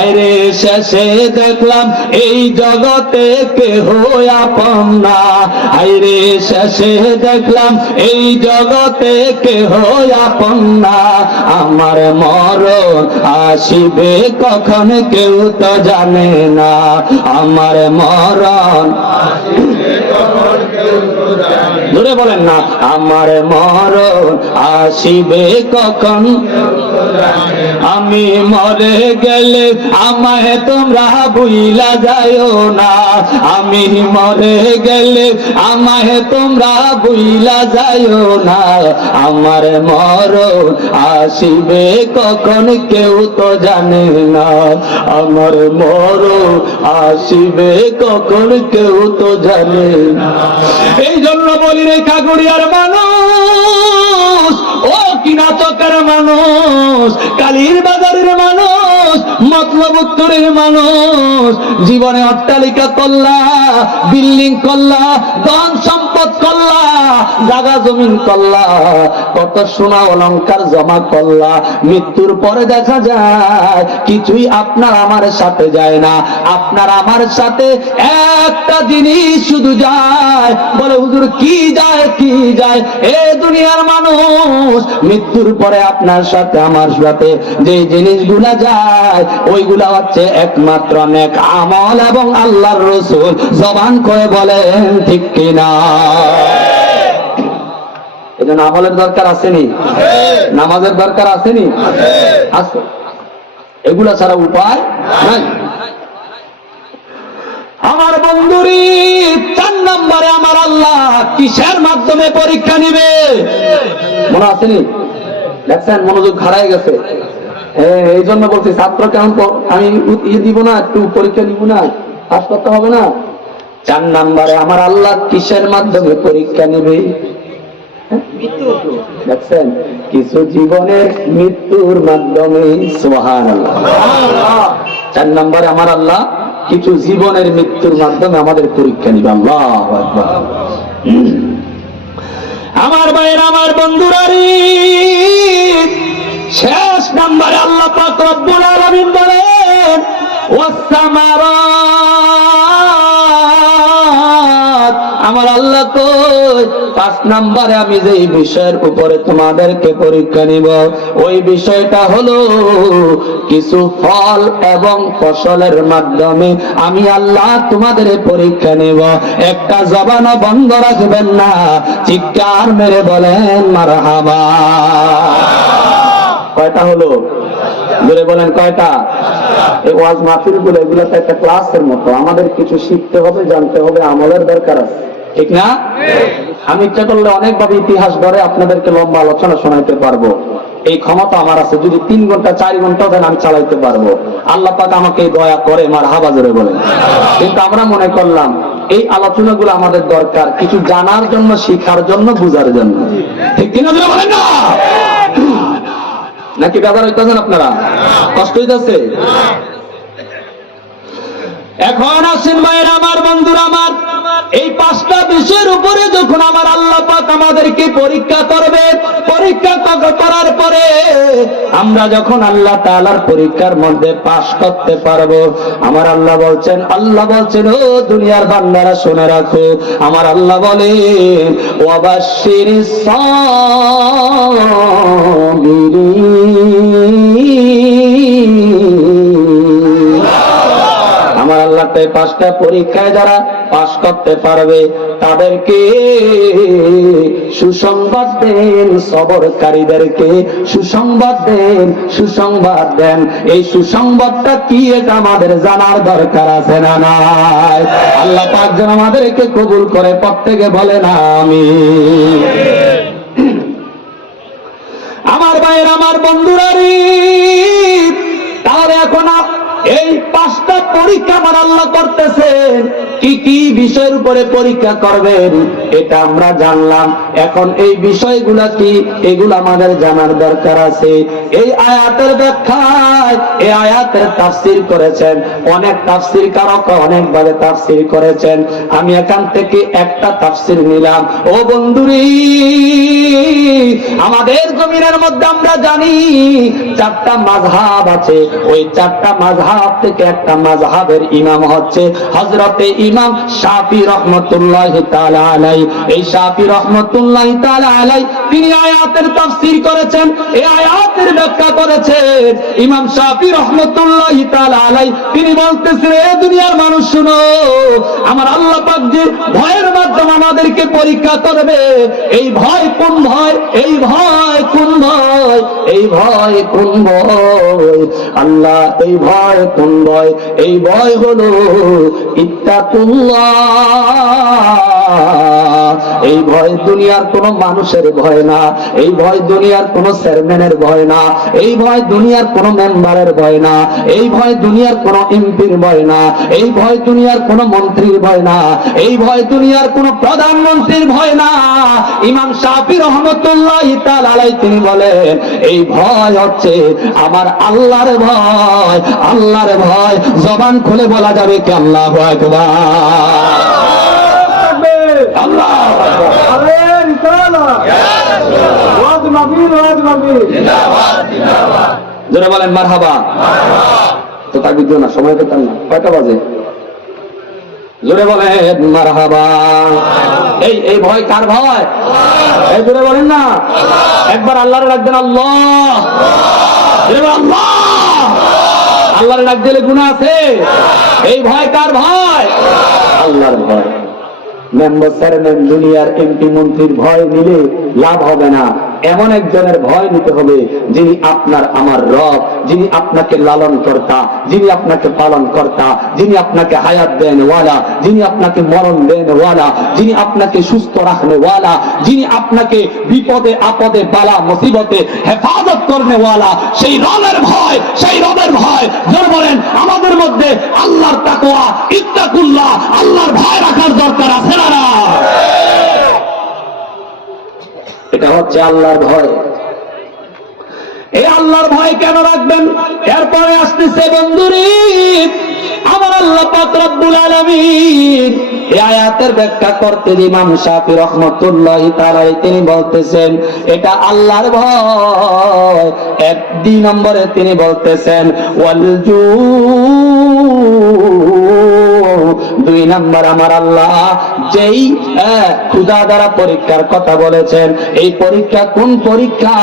আরে শেষে দেখলাম এই জগতে কেহ আপন না, আরে শেষে দেখলাম এই জগতে কেহ আপন না। আমার মরণ আসিবে কখন কেউ তো জানে না, আমার মরণ ধরে বলেন না, আমার মরণ আসিবে কখন। আমি মরে গেলে আমায় তোমরা ভুইলা যাইও না, আমি মরে গেলে আমায় তোমরা ভুইলা যাইও না। আমার মরণ আসিবে কখন কেউ তো জানে না, আমার মরণ আসিবে কখন কেউ তো জানে না। এই জন্য বলি রে কাগুড়িয়ার মানুষ, ও কিনা চকের মানুষ, কালীর বাজারের মানুষ, মতলব উত্তরের মানুষ, জীবনে অট্টালিকা করলা, বিল্ডিং করলা, ধন সম্পদ করলা, জায়গা জমিন করলা, কত সোনা অলংকার জমা করলা, মৃত্যুর পরে দেখা যায় কিছুই আপনার আমার সাথে যায় না। আপনার আমার সাথে একটা জিনিস শুধু যায়, বলে হুজুর কি যায়, কি যায়? এ দুনিয়ার মানুষ, মৃত্যুর পরে আপনার সাথে আমার সাথে যে জিনিসগুলা যায় ওইগুলা হচ্ছে একমাত্র নেক আমল এবং আল্লাহর রাসূল জবান করে বলেন ঠিক কিনা? এজন্য আমলের দরকার আসেনি? নামাজের দরকার আসেনি? আছে। এগুলা ছাড়া উপায় নাই। আমার বন্ধুরি 4 নম্বরে আমার আল্লাহ কিসের মাধ্যমে পরীক্ষা নিবে মনে আসেনি? দেখছেন মনোযোগ হারায় গেছে। এই জন্য বলছি ছাত্র কেমন আমি দিব না, একটু পরীক্ষা দিব না, পাস করতে হবে না। 4 নম্বরে আমার আল্লাহ কিসের মাধ্যমে পরীক্ষা নেবে? দেখছেন কিছু জীবনের মৃত্যুর মাধ্যমে। সুবহানাল্লাহ। 4 নম্বরে আমার আল্লাহ কিছু জীবনের মৃত্যুর মাধ্যমে আমাদের পরীক্ষা নিবে। আল্লাহু আকবার। আমার ভাইয়ের, আমার বন্ধুরা, শেষ নম্বরে আল্লাহ পাক রব্বুল আলামিন বলেন ওয়াসসামারাত। আমার আল্লাহ কই 5 নম্বরে আমি যেই বিষয়ের উপরে তোমাদেরকে পরীক্ষা নিব ওই বিষয়টা হলো কিছু ফল এবং ফসলের মাধ্যমে আমি আল্লাহ তোমাদের পরীক্ষা নিব। একটা জবানও বন্ধ রাখবেন না, চিৎকার মেরে বলেন মারহাবা। কয়টা হলো? বলে বলেন কয়টা? এই ওয়াজ মাহফিল গুলো, এগুলো তো একটা ক্লাসের মতো, আমাদের কিছু শিখতে হবে, জানতে হবে, আমলের দরকার আছে, ঠিক না? আমি ইচ্ছা করলে অনেকভাবে ইতিহাস ধরে আপনাদেরকে লম্বা আলোচনা শোনাইতে পারবো, এই ক্ষমতা আমার আছে। যদি 3 ঘন্টা 4 ঘন্টা দেন আমি চালাইতে পারবো। আল্লাহ পাক আমাকে দয়া করে মারহাবা জোরে বলেন। কিন্তু আমরা মনে করলাম এই আলোচনাগুলো আমাদের দরকার কিছু জানার জন্য, শিখার জন্য, বুঝার জন্য, ঠিক কিনা বলেন না? নাকি বেজার হইতেছেন আপনারা? কষ্ট হইতেছে? এখন আসেন ভাইয়ের, আমার বন্ধুরা, আমার এই 5টা বিষয়ের উপরে যখন আমার আল্লাহ পাক আমাদেরকে পরীক্ষা করবে, পরীক্ষা পরীক্ষা করার পরে আমরা যখন আল্লাহ তাআলার পরীক্ষার মধ্যে পাশ করতে পারবো, আমার আল্লাহ বলছেন ও দুনিয়ার বান্দারা শুনে রাখো, আমার আল্লাহ বলেন ওয়াবাশশিরিস সাবিরিন। আমার আল্লাহ তাই 5টা পরীক্ষায় যারা পাশ করতে পারবে তাদেরকে সুসংবাদ দেন, সবরকারীদেরকে সুসংবাদ দেন। এই সুসংবাদটা কি এটা আমাদের জানার দরকার আছে না নাই? আল্লাহ পাক যেন আমাদেরকে কবুল করে, প্রত্যেকে বলেন আমিন। আমার ভাইয়ের, আমার বন্ধুরা রে, তাহলে এখন এই 5টা পরীক্ষা আমার আল্লাহ করতেছেন। কি কি বিষয়ের উপরে পরীক্ষা করবেন এটা আমরা জানলাম। এখন এই বিষয়গুলা কি, এগুলো আমাদের জানার দরকার আছে। এই আয়াতের ব্যাখ্যায়, এই আয়াতের তাফসীর করেছেন অনেক তাফসীরকারক, অনেকভাবে তাফসীর করেছেন। আমি এখান থেকে একটা তাফসীর নিলাম। ও বন্ধুরি, আমাদের জমিনের মধ্যে আমরা জানি 4টা মাযহাব আছে। ওই 4টা মাযহাব থেকে একটা মাযহাবের ইমাম হচ্ছে হযরতে ইমাম শাফি রাহমাতুল্লাহি তাআলা আলাইহি। এই শাফি রাহমাতুল্লাহি তাআলা আলাইহি তিনি আয়াতের তাফসীর করেছেন, এই আয়াতের ব্যাখ্যা করেছেন। ইমাম শাফি রাহমাতুল্লাহি তাআলা আলাইহি তিনি বলতেছেন, এ দুনিয়ার মানুষ শুনো, আমার আল্লাহ পাক যে ভয়ের মাধ্যমে আমাদেরকে পরীক্ষা করবে, এই ভয় কোন ভয়? এই ভয় কোন ভয়? এই ভয় কোন ভয়? আল্লাহ এই ভয় কোন ভয়? এই ভয় হলো এই ভয় দুনিয়ার কোন মানুষের ভয় না, এই ভয় দুনিয়ার কোন চেয়ারম্যানের ভয় না, এই ভয় দুনিয়ার কোন মেম্বারের ভয় না, এই ভয় দুনিয়ার কোন এমপির ভয় না, এই ভয় দুনিয়ার কোন মন্ত্রীর ভয় না, এই ভয় দুনিয়ার কোন প্রধানমন্ত্রীর ভয় না। ইমাম শাফি রাহমাতুল্লাহি তাআলা আলাইহি তিনি বলেন, এই ভয় হচ্ছে আমার আল্লাহর ভয়। আল্লাহর ভয় জবান খুলে বলা যাবে কি আল্লাহু আকবার, আল্লাহু আকবার। আরে রিসালাত ওয়াজ মাহফিল, ওয়াজ মাহফিল জিন্দাবাদ, জিন্দাবাদ। জোরে বলেন মারহাবা। তো তাকবীর দিও না, সময় পেতাম না। কয়টা বাজে? জোরে বলেন মারহাবা। এই ভয় কার ভয়? এই জোরে বলেন না, একবার আল্লাহরে রাখবেন, আল্লাহ। আল্লাহ, আল্লাহরে ডাক দিলে গুনাহ আছে? এই ভয় কার ভয়? আল্লাহর ভয়। মেম্বার চেয়ারম্যান দুনিয়ার এমপি মন্ত্রীর ভয় নিলে লাভ হবে না। এমন একজনের ভয় নিতে হবে যিনি আপনার আমার রব, যিনি আপনাকে লালন কর্তা, যিনি আপনাকে পালন কর্তা, যিনি আপনাকে হায়াত দেন ওয়ালা, যিনি আপনাকে মরণ দেন ওয়ালা, যিনি আপনাকে সুস্থ রাখনে ওয়ালা, যিনি আপনাকে বিপদে আপদে বালা মুসিবতে হেফাজত করনে ওয়ালা। সেই রবের ভয়, সেই রবের ভয়। যারা বলেন আমাদের মধ্যে আল্লাহর তাকওয়া, ইত্তাকুল্লাহ, আল্লাহর ভয় রাখার দরকার আছে না? এটা হচ্ছে আল্লাহর ভয়। এই আল্লাহর ভয় কেন রাখবেন? এরপরে আসতেছে বন্ধুরে, আমার আল্লাহ পাক রব্বুল আলামিন এই আয়াতের ব্যাখ্যা করতে ইমাম শাফি রাহমাতুল্লাহি তাআলা তিনি বলতেছেন এটা আল্লাহর ভয়। 2 নম্বরে তিনি বলতেছেন ওয়াল জু, 2 নম্বর আমার আল্লাহ যেই ক্ষুধা দ্বারা পরীক্ষার কথা বলেছেন, এই পরীক্ষা কোন পরীক্ষা?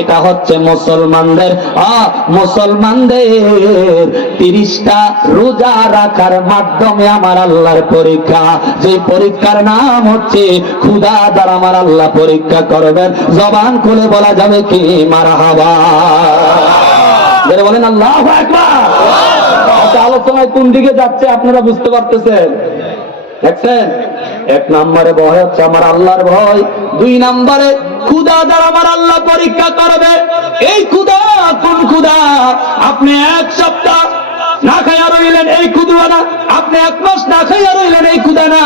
এটা হচ্ছে মুসলমানদের 30টা রোজা রাখার মাধ্যমে আমার আল্লাহর পরীক্ষা। যে পরীক্ষার নাম হচ্ছে ক্ষুধা দ্বারা আমার আল্লাহ পরীক্ষা করবেন। জবান খুলে বলা যাবে কি মারহাবা? যারা বলেন আল্লাহু আকবার। আলোচনায় কোন দিকে যাচ্ছে আপনারা বুঝতে পারতেছেন? দেখছেন? 1 নম্বরে ভয় হচ্ছে আমার আল্লাহর ভয়। 2 নম্বরে ক্ষুধা দ্বারা আমার আল্লাহ পরীক্ষা করবে। এই ক্ষুধা কোন ক্ষুধা? আপনি 1 সপ্তাহ না খাইয়া রইলেন, এই ক্ষুধা না। আপনি 1 মাস না খাইয়া রইলেন, এই ক্ষুধা না।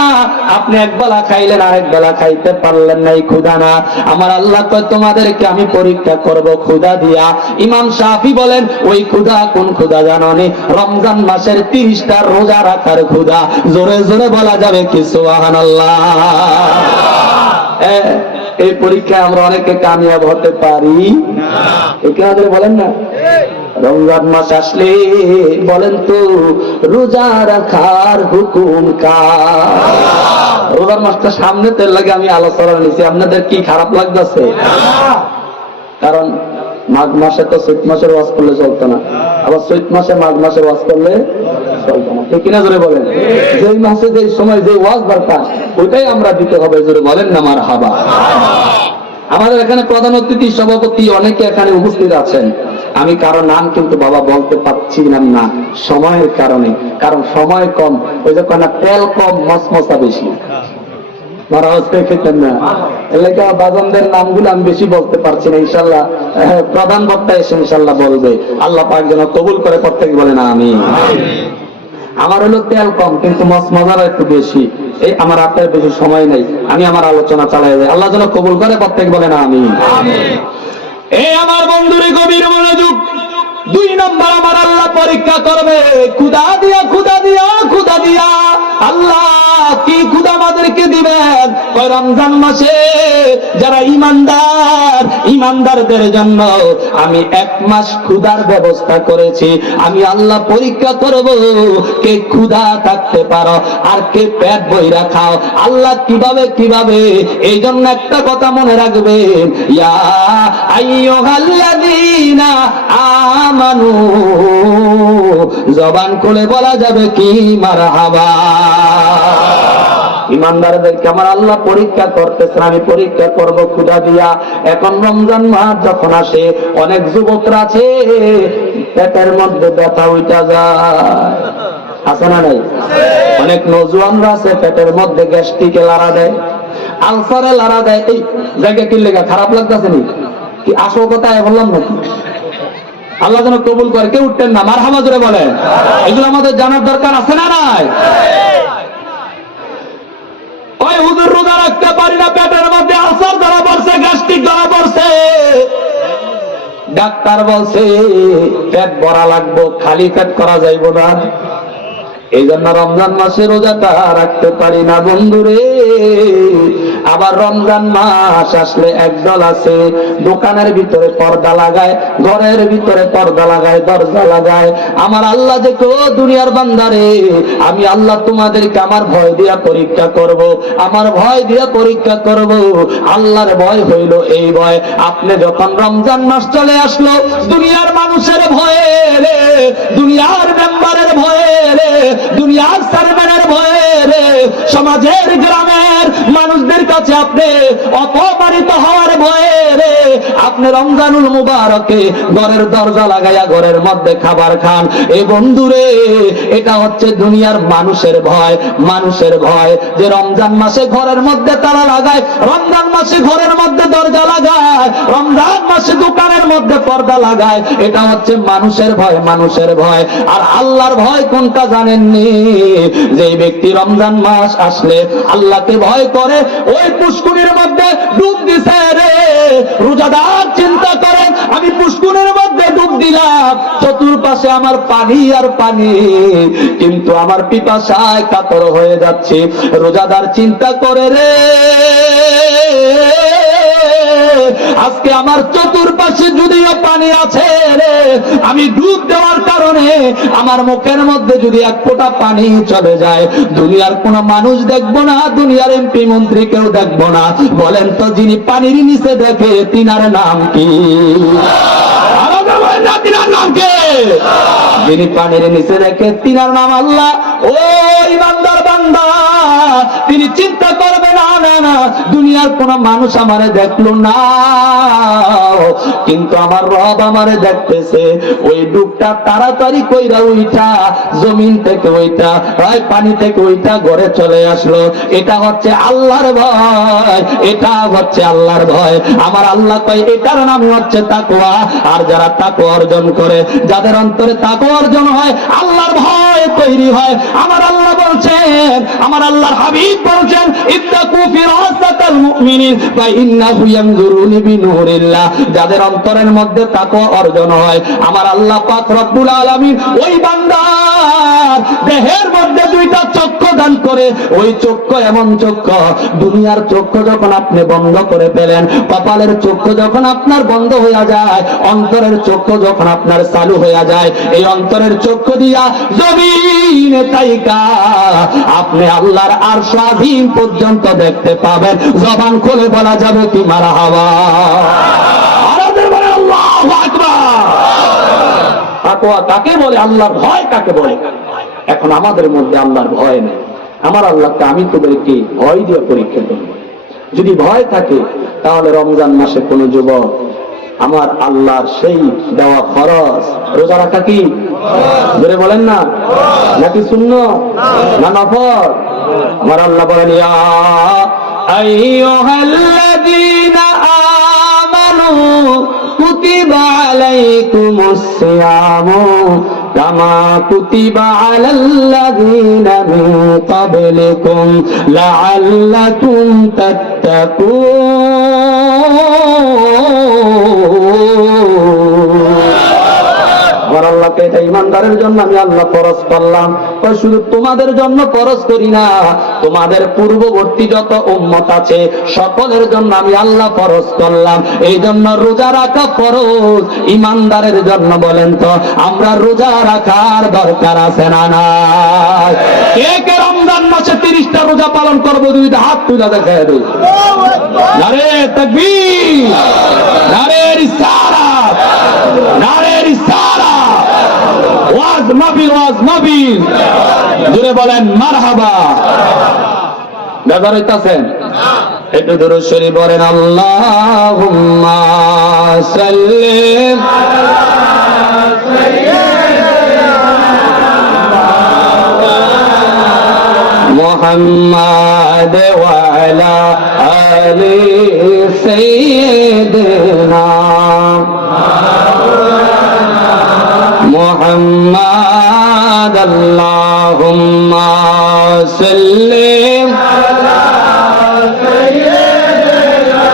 আপনি 1 বেলা খাইলেন, আরেক বেলা খাইতে পারলেন না, এই ক্ষুধা না। আমার আল্লাহ কয় তোমাদেরকে আমি পরীক্ষা করব ক্ষুধা দিয়া। ইমাম শাফি বলেন ওই ক্ষুধা কোন ক্ষুধা জানো নি? রমজান মাসের 30টা রোজা রাখার ক্ষুধা। জোরে জোরে বলা যাবে কি সুবহানাল্লাহ। এই পরীক্ষায় আমরা অনেকে কামিয়াব হতে পারি না, বলেন না। রমজান মাস আসলে বলেন তো রোজা রাখার হুকুম কার? রোজার মাসটা সামনে তেল লাগে আমি আলোচনা নিয়েছি, আপনাদের কি খারাপ লাগতেছে? কারণ মাঘ মাসে তো চৈত মাসের ওয়াজ করলে চলতো না, আবার চৈত মাসে মাঘ মাসের ওয়াজ করলে চলতো না, ঠিক কিনা জোরে বলেন? যেই মাসে যেই সময় যে ওয়াজ দরকার ওইটাই আমরা দিতে হবে, জোরে বলেন না মারহাবা। আমাদের এখানে প্রধান অতিথি সভাপতি অনেকে এখানে উপস্থিত আছেন, আমি কারো নাম কিন্তু বাবা বলতে পারছিলাম না সময়ের কারণে, কারণ সময় কম, ওই যে কেন তেল কম মশমশা বেশি, খেতেন না এলাকা বাজানদের নামগুলো আমি বেশি বলতে পারছি না। ইনশাল্লাহ প্রধান বক্তা এসে ইনশাল্লাহ বলবে, আল্লাহ পাক যেন কবুল করে প্রত্যেক বলে না আমি। আমার হলো তেল কম কিন্তু মশমশা একটু বেশি, এই আমার আপনার বেশি সময় নেই, আমি আমার আলোচনা চালাই যাই, আল্লাহ যেন কবুল করে প্রত্যেক বলে না আমি। এই আমার বন্ধুরে গভীর মনোযোগ, 2 নম্বর আমার আল্লাহ পরীক্ষা করবে ক্ষুধা দিয়া, ক্ষুধা দিয়া, ক্ষুধা দিয়া। আল্লাহ কি ক্ষুধা আমাদেরকে দিবেন? রমজান মাসে যারা ইমানদার, ইমানদারদের জন্য আমি 1 মাস ক্ষুধার ব্যবস্থা করেছি। আমি আল্লাহ পরীক্ষা করব কে ক্ষুধা থাকতে পারো আর কে পেট বইরা খাও। আল্লাহ কিভাবে কিভাবে, এই জন্য একটা কথা মনে রাখবেন, ইয়া আইয়ুহাল্লাযীনা আমানু, জবান খুলে বলা যাবে কি মারহাবা। ইমানদারদেরকে আমার আল্লাহ পরীক্ষা করতেছেন, আমি পরীক্ষা করব ক্ষুধা দিয়া। এখন রমজান মাস যখন আসে অনেক যুবকরা আছে পেটের মধ্যে ব্যথা উঠা যায়, আছে না নাই? অনেক নওজোয়ানরা আছে পেটের মধ্যে গ্যাস্ট্রিকে লাড়া দেয়, আলসারে লাড়া দেয়। এই জায়গা কি লেগা খারাপ লাগতেছে নি? কি আসল কথা বললাম নাকি? আল্লাহ যেন কবুল করে, কেউ উঠতেন না, মারহাবা জোরে বলেন। এগুলো আমাদের জানার দরকার আছে না নাই? ওই হুজুর রোজা রাখতে পারি না, পেটের মধ্যে আলসার ধরা পড়ছে, গ্যাস্ট্রিক ধরা পড়ছে, ডাক্তার বলছে পেট ভরা লাগবো, খালি পেট করা যাইব না, এই জন্য রমজান মাসে রোজাটা রাখতে পারি না বন্ধুরে। আবার রমজান মাস আসলে একদল আছে দোকানের ভিতরে পর্দা লাগায়, ঘরের ভিতরে পর্দা লাগায়, দরজা লাগায়। আমার আল্লাহ যে কো দুনিয়ার বান্দারে, আমি আল্লাহ তোমাদেরকে আমার ভয় দিয়া পরীক্ষা করব, আমার ভয় দিয়া পরীক্ষা করব। আল্লাহর ভয় হইল এই ভয়, আপনি যখন রমজান মাস চলে আসলো দুনিয়ার মানুষের ভয়ে রে, দুনিয়ার মেম্বারের ভয়ে রে, দুনিয়ার সার্ভেন্টের ভয়ে রে, সমাজের গ্রামের মানুষদের কাছে আপনি অপমানিত হওয়ার ভয়ে রে, আপনি রমজানুল মুবারকে ঘরের দরজা লাগাইয়া ঘরের মধ্যে খাবার খান। এই বন্ধুরে এটা হচ্ছে দুনিয়ার মানুষের ভয়, মানুষের ভয় যে রমজান মাসে ঘরের মধ্যে তালা লাগায়, রমজান মাসে ঘরের মধ্যে দরজা লাগায়, রমজান মাসে দোকানের মধ্যে পর্দা লাগায়, এটা হচ্ছে মানুষের ভয়, মানুষের ভয়। আর আল্লাহর ভয় কোনটা জানেননি? যে ব্যক্তি রমজান মাস আসলে আল্লাহকে ভয় করে, ওই পুষ্কুনির মধ্যে ডুব দিছে রে। রোজাদার চিন্তা করেন, আমি পুষ্কুনির মধ্যে ডুব দিলাম, চতুর্পাশে আমার পানি আর পানি, কিন্তু আমার পিপাসায় কাতর হয়ে যাচ্ছে। রোজাদার চিন্তা করে রে, আজকে আমার চতুর্পাশে যদিও পানি আছে রে, আমি ডুব দেওয়ার কারণে আমার মুখের মধ্যে যদি 1 ফোঁটা পানি চলে যায়, দুনিয়ার কোন মানুষ দেখবো না, দুনিয়ার এমপি মন্ত্রী কেউ দেখবো না। বলেন তো যিনি পানির নিচে দেখে তিনার নাম কি? তিনার নাম কে? যিনি পানির নিচে দেখে তিনার নাম আল্লাহ। ও ইমানদার বান্দা, তিনি চিন্তা করবে না, না না দুনিয়ার কোন মানুষ আমারে দেখলো না, কিন্তু আমার রব আমারে দেখতেছে। ওই ডুবটা তাড়াতাড়ি কইরা উইঠা জমিন থেকে ওইটা হয় পানি থেকে ওইটা ঘরে চলে আসলো। এটা হচ্ছে আল্লাহর ভয়, এটা হচ্ছে আল্লাহর ভয়। আমার আল্লাহ কয় এটার নাম হচ্ছে তাকওয়া। আর যারা তাকওয়া অর্জন করে, যাদের অন্তরে তাকওয়া অর্জন হয়, আল্লাহর ভয় তৈরি হয়। আমার আল্লাহ বলছেন, আমার আল্লাহর হাবিব বলছেন, ইত্তাকু ফিরাসাতাল মুমিনিন ফা ইন্নাহু ইয়ানজুরুনি বিনুরিল্লাহ। যাদের অন্তরের মধ্যে তাকওয়া অর্জন হয়, আমার আল্লাহ পাক রব্বুল আলামিন ওই বান্দা আমার দেহের মধ্যে দুইটা চক্ষু দান করে, ওই চক্ষু এমন চক্ষু, দুনিয়ার চক্ষু যখন আপনি বন্ধ করে ফেলেন, কপালের চক্ষু যখন আপনার বন্ধ হয়ে যায়, অন্তরের চক্ষু যখন আপনার চালু হয়ে যায়, এই অন্তরের চক্ষু দিয়া জমিনে তাইকা আপনি আল্লাহর আরশ আযীম পর্যন্ত দেখতে পাবেন। জবান খুলে বলা যাবে কি মারহাবা। আরদের বলে আল্লাহু আকবার। তাকওয়া কাকে বলে, আল্লাহর ভয় কাকে বলে? এখন আমাদের মধ্যে আল্লাহর ভয় নেই। আমার আল্লাহকে আমি তোদেরকে ভয় দিয়ে পরীক্ষা করব। যদি ভয় থাকে তাহলে রমজান মাসে কোন যুবক আমার আল্লাহর সেই দেওয়া ফরজ রোজা রাখা কি ধরে বলেন না, নাকি সুন্নাত না নফল? আমার আল্লাহ বলেন, ইয়া আইয়ুহাল্লাযীনা আমানু কুতিবা আলাইকুমুস সিয়ামু কামা কুতিবা আলাল্লাযীনা মিন ক্বাবলিকুম লাআল্লাকুম তাত্তাকুন। আমার আল্লাহকে এটা ইমানদারের জন্য আমি আল্লাহ ফরজ করলাম। শুধু তোমাদের জন্য ফরজ করি না, তোমাদের পূর্ববর্তী যত উম্মত আছে সকলের জন্য আমি আল্লাহ ফরজ করলাম। এই জন্য রোজা রাখা ফরজ ইমানদারের জন্য। বলেন তো আমরা রোজা রাখার দরকার আছে না নাই? কে কে রমজান মাসে 30টা রোজা পালন করবো? দুইটা হাত তুলে দেখায় দেব। নারে তাকবীর, নারে রিসালাত, নারে রিসালাত। ওয়াজ মাহফিল, ওয়াজ মাহফিল, জোরে বলেন মারহাবা। বেজার হইতাছেন? একটু দুরূদ শরীফ পড়েন। আল্লাহুম্মা সাল্লি আলা সাইয়্যিদিনা মুহাম্মাদ ওয়া আলা আলি সাইয়্যিদিনা মুহাম্মাদ। আল্লাহুম্মা সাল্লি আলা সাইয়্যিদিনা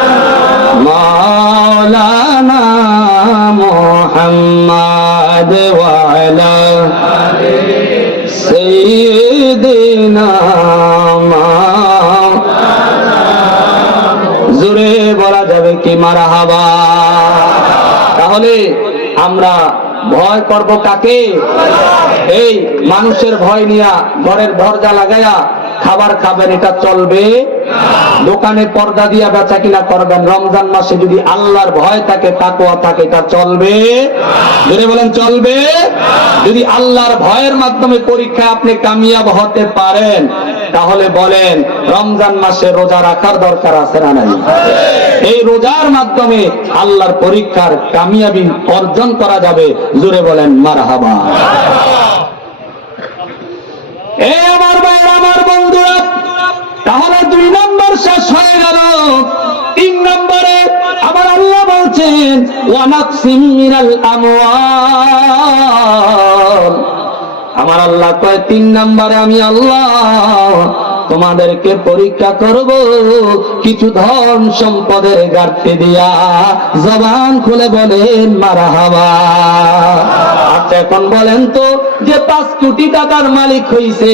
মাওলানা মুহাম্মাদ ওয়া আলা আলি সাইয়্যিদিনা। জোরে বলা যাবে কি মারহাবা। তাহলে আমরা ভয় করব কাকে? এই মানুষের ভয় নিয়া ঘরের দরজা লাগায়া খাবার খাবেন, এটা চলবে? দোকানে পর্দা দিয়া বেচা কিনা করবেন, রমজান মাসে যদি আল্লাহর ভয় থাকে, তাকওয়া থাকে, এটা চলবে? যদি বলেন চলবে। যদি আল্লাহর ভয়ের মাধ্যমে পরীক্ষায় আপনি কামিয়াব হতে পারেন, তাহলে বলেন রমজান মাসে রোজা রাখার দরকার আছে না নাই? এই রোজার মাধ্যমে আল্লাহর পরীক্ষার কামিয়াবি অর্জন করা যাবে। জোরে বলেন মারহাবা। এই আমার ভাইরা, আমার বন্ধুরা, তাহলে 2 নম্বর শেষ হয়ে গেল। 3 নম্বরে আমার আল্লাহ বলছেন ওয়া নাকসিম মিনাল আমওয়াল। আমার আল্লাহ কয় 3 নম্বরে আমি আল্লাহ তোমাদেরকে পরীক্ষা করব কিছু ধন সম্পদের ঘাটতি দিয়া। জবান খুলে বলেন মারহাবা। আচ্ছা এখন বলেন তো, যে 5 কোটি টাকার মালিক হইছে,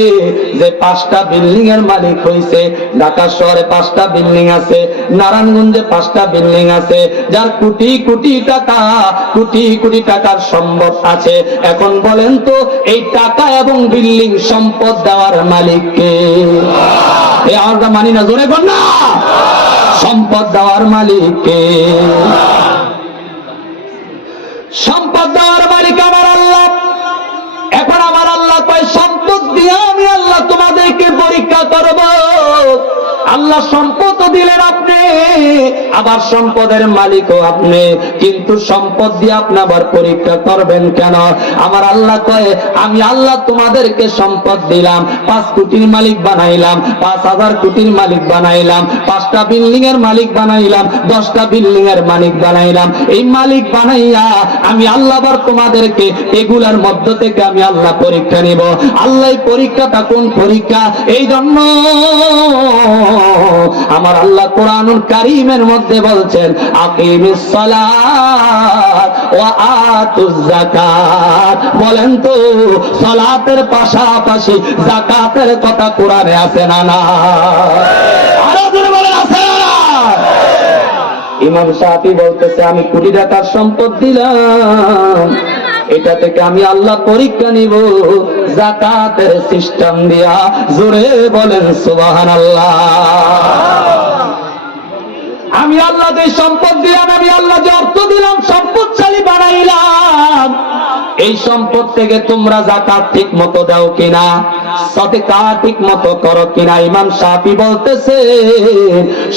যে 5টা বিল্ডিং এর মালিক হইছে, ঢাকা শহরে 5টা বিল্ডিং আছে, নারায়ণগঞ্জে 5টা বিল্ডিং আছে, যার কোটি কোটি টাকা, কোটি কোটি টাকার সম্পদ আছে, এখন বলেন তো এই টাকা এবং বিল্ডিং সম্পদ দেওয়ার মালিক কে? এই আমরা মানি না, জোরে বল না। সম্পদ দেওয়ার মালিক কে? সম্পদ দেওয়ার মালিক আমার আল্লাহ। এখন আমার আল্লাহ কয় সম্পদ দিয়ে আমি আল্লাহ তোমাদেরকে পরীক্ষা করব। আল্লাহ সম্পদ দিলেন আপনি, আবার সম্পদের মালিকও আপনি, কিন্তু সম্পদ দিয়ে আপনি আবার পরীক্ষা করবেন কেন? আমার আল্লাহ কয় আমি আল্লাহ তোমাদেরকে সম্পদ দিলাম, 5 কোটির মালিক বানাইলাম, 5000 কোটির মালিক বানাইলাম, 5টা বিল্ডিং এর মালিক বানাইলাম, 10টা বিল্ডিং এর মালিক বানাইলাম। এই মালিক বানাইয়া আমি আল্লাহ আবার তোমাদেরকে এগুলার মধ্য থেকে আমি আল্লাহ পরীক্ষা নিব। আল্লাহ পরীক্ষাটা কোন পরীক্ষা? এই জন্য আমার আল্লাহ কোরআনুল কারীমের মধ্যে বলছেন আকিমিস সালাত ওয়া আতুজ যাকাত। বলেন তো সালাতের পাশাপাশি যাকাতের কথা কোরআনে আছে না না? আরো জোরে বলেন আছে না? ইমাম শাফি বলতেছে আমি কোটি টাকার সম্পদ দিলাম, এটা থেকে আমি আল্লাহ পরীক্ষা নিব যাকাতের সিস্টেম দিয়া। জোরে বলেন সুবহানাল্লাহ। আমি আল্লাহ যে সম্পদ দিলাম, আমি আল্লাহ যে অর্থ দিলাম, সম্পদশালী বানাইলাম, এই সম্পদ থেকে তোমরা যাকাত ঠিক মতো দাও কিনা, সদকা ঠিক মতো করো কিনা। ইমাম শাফি বলতেছে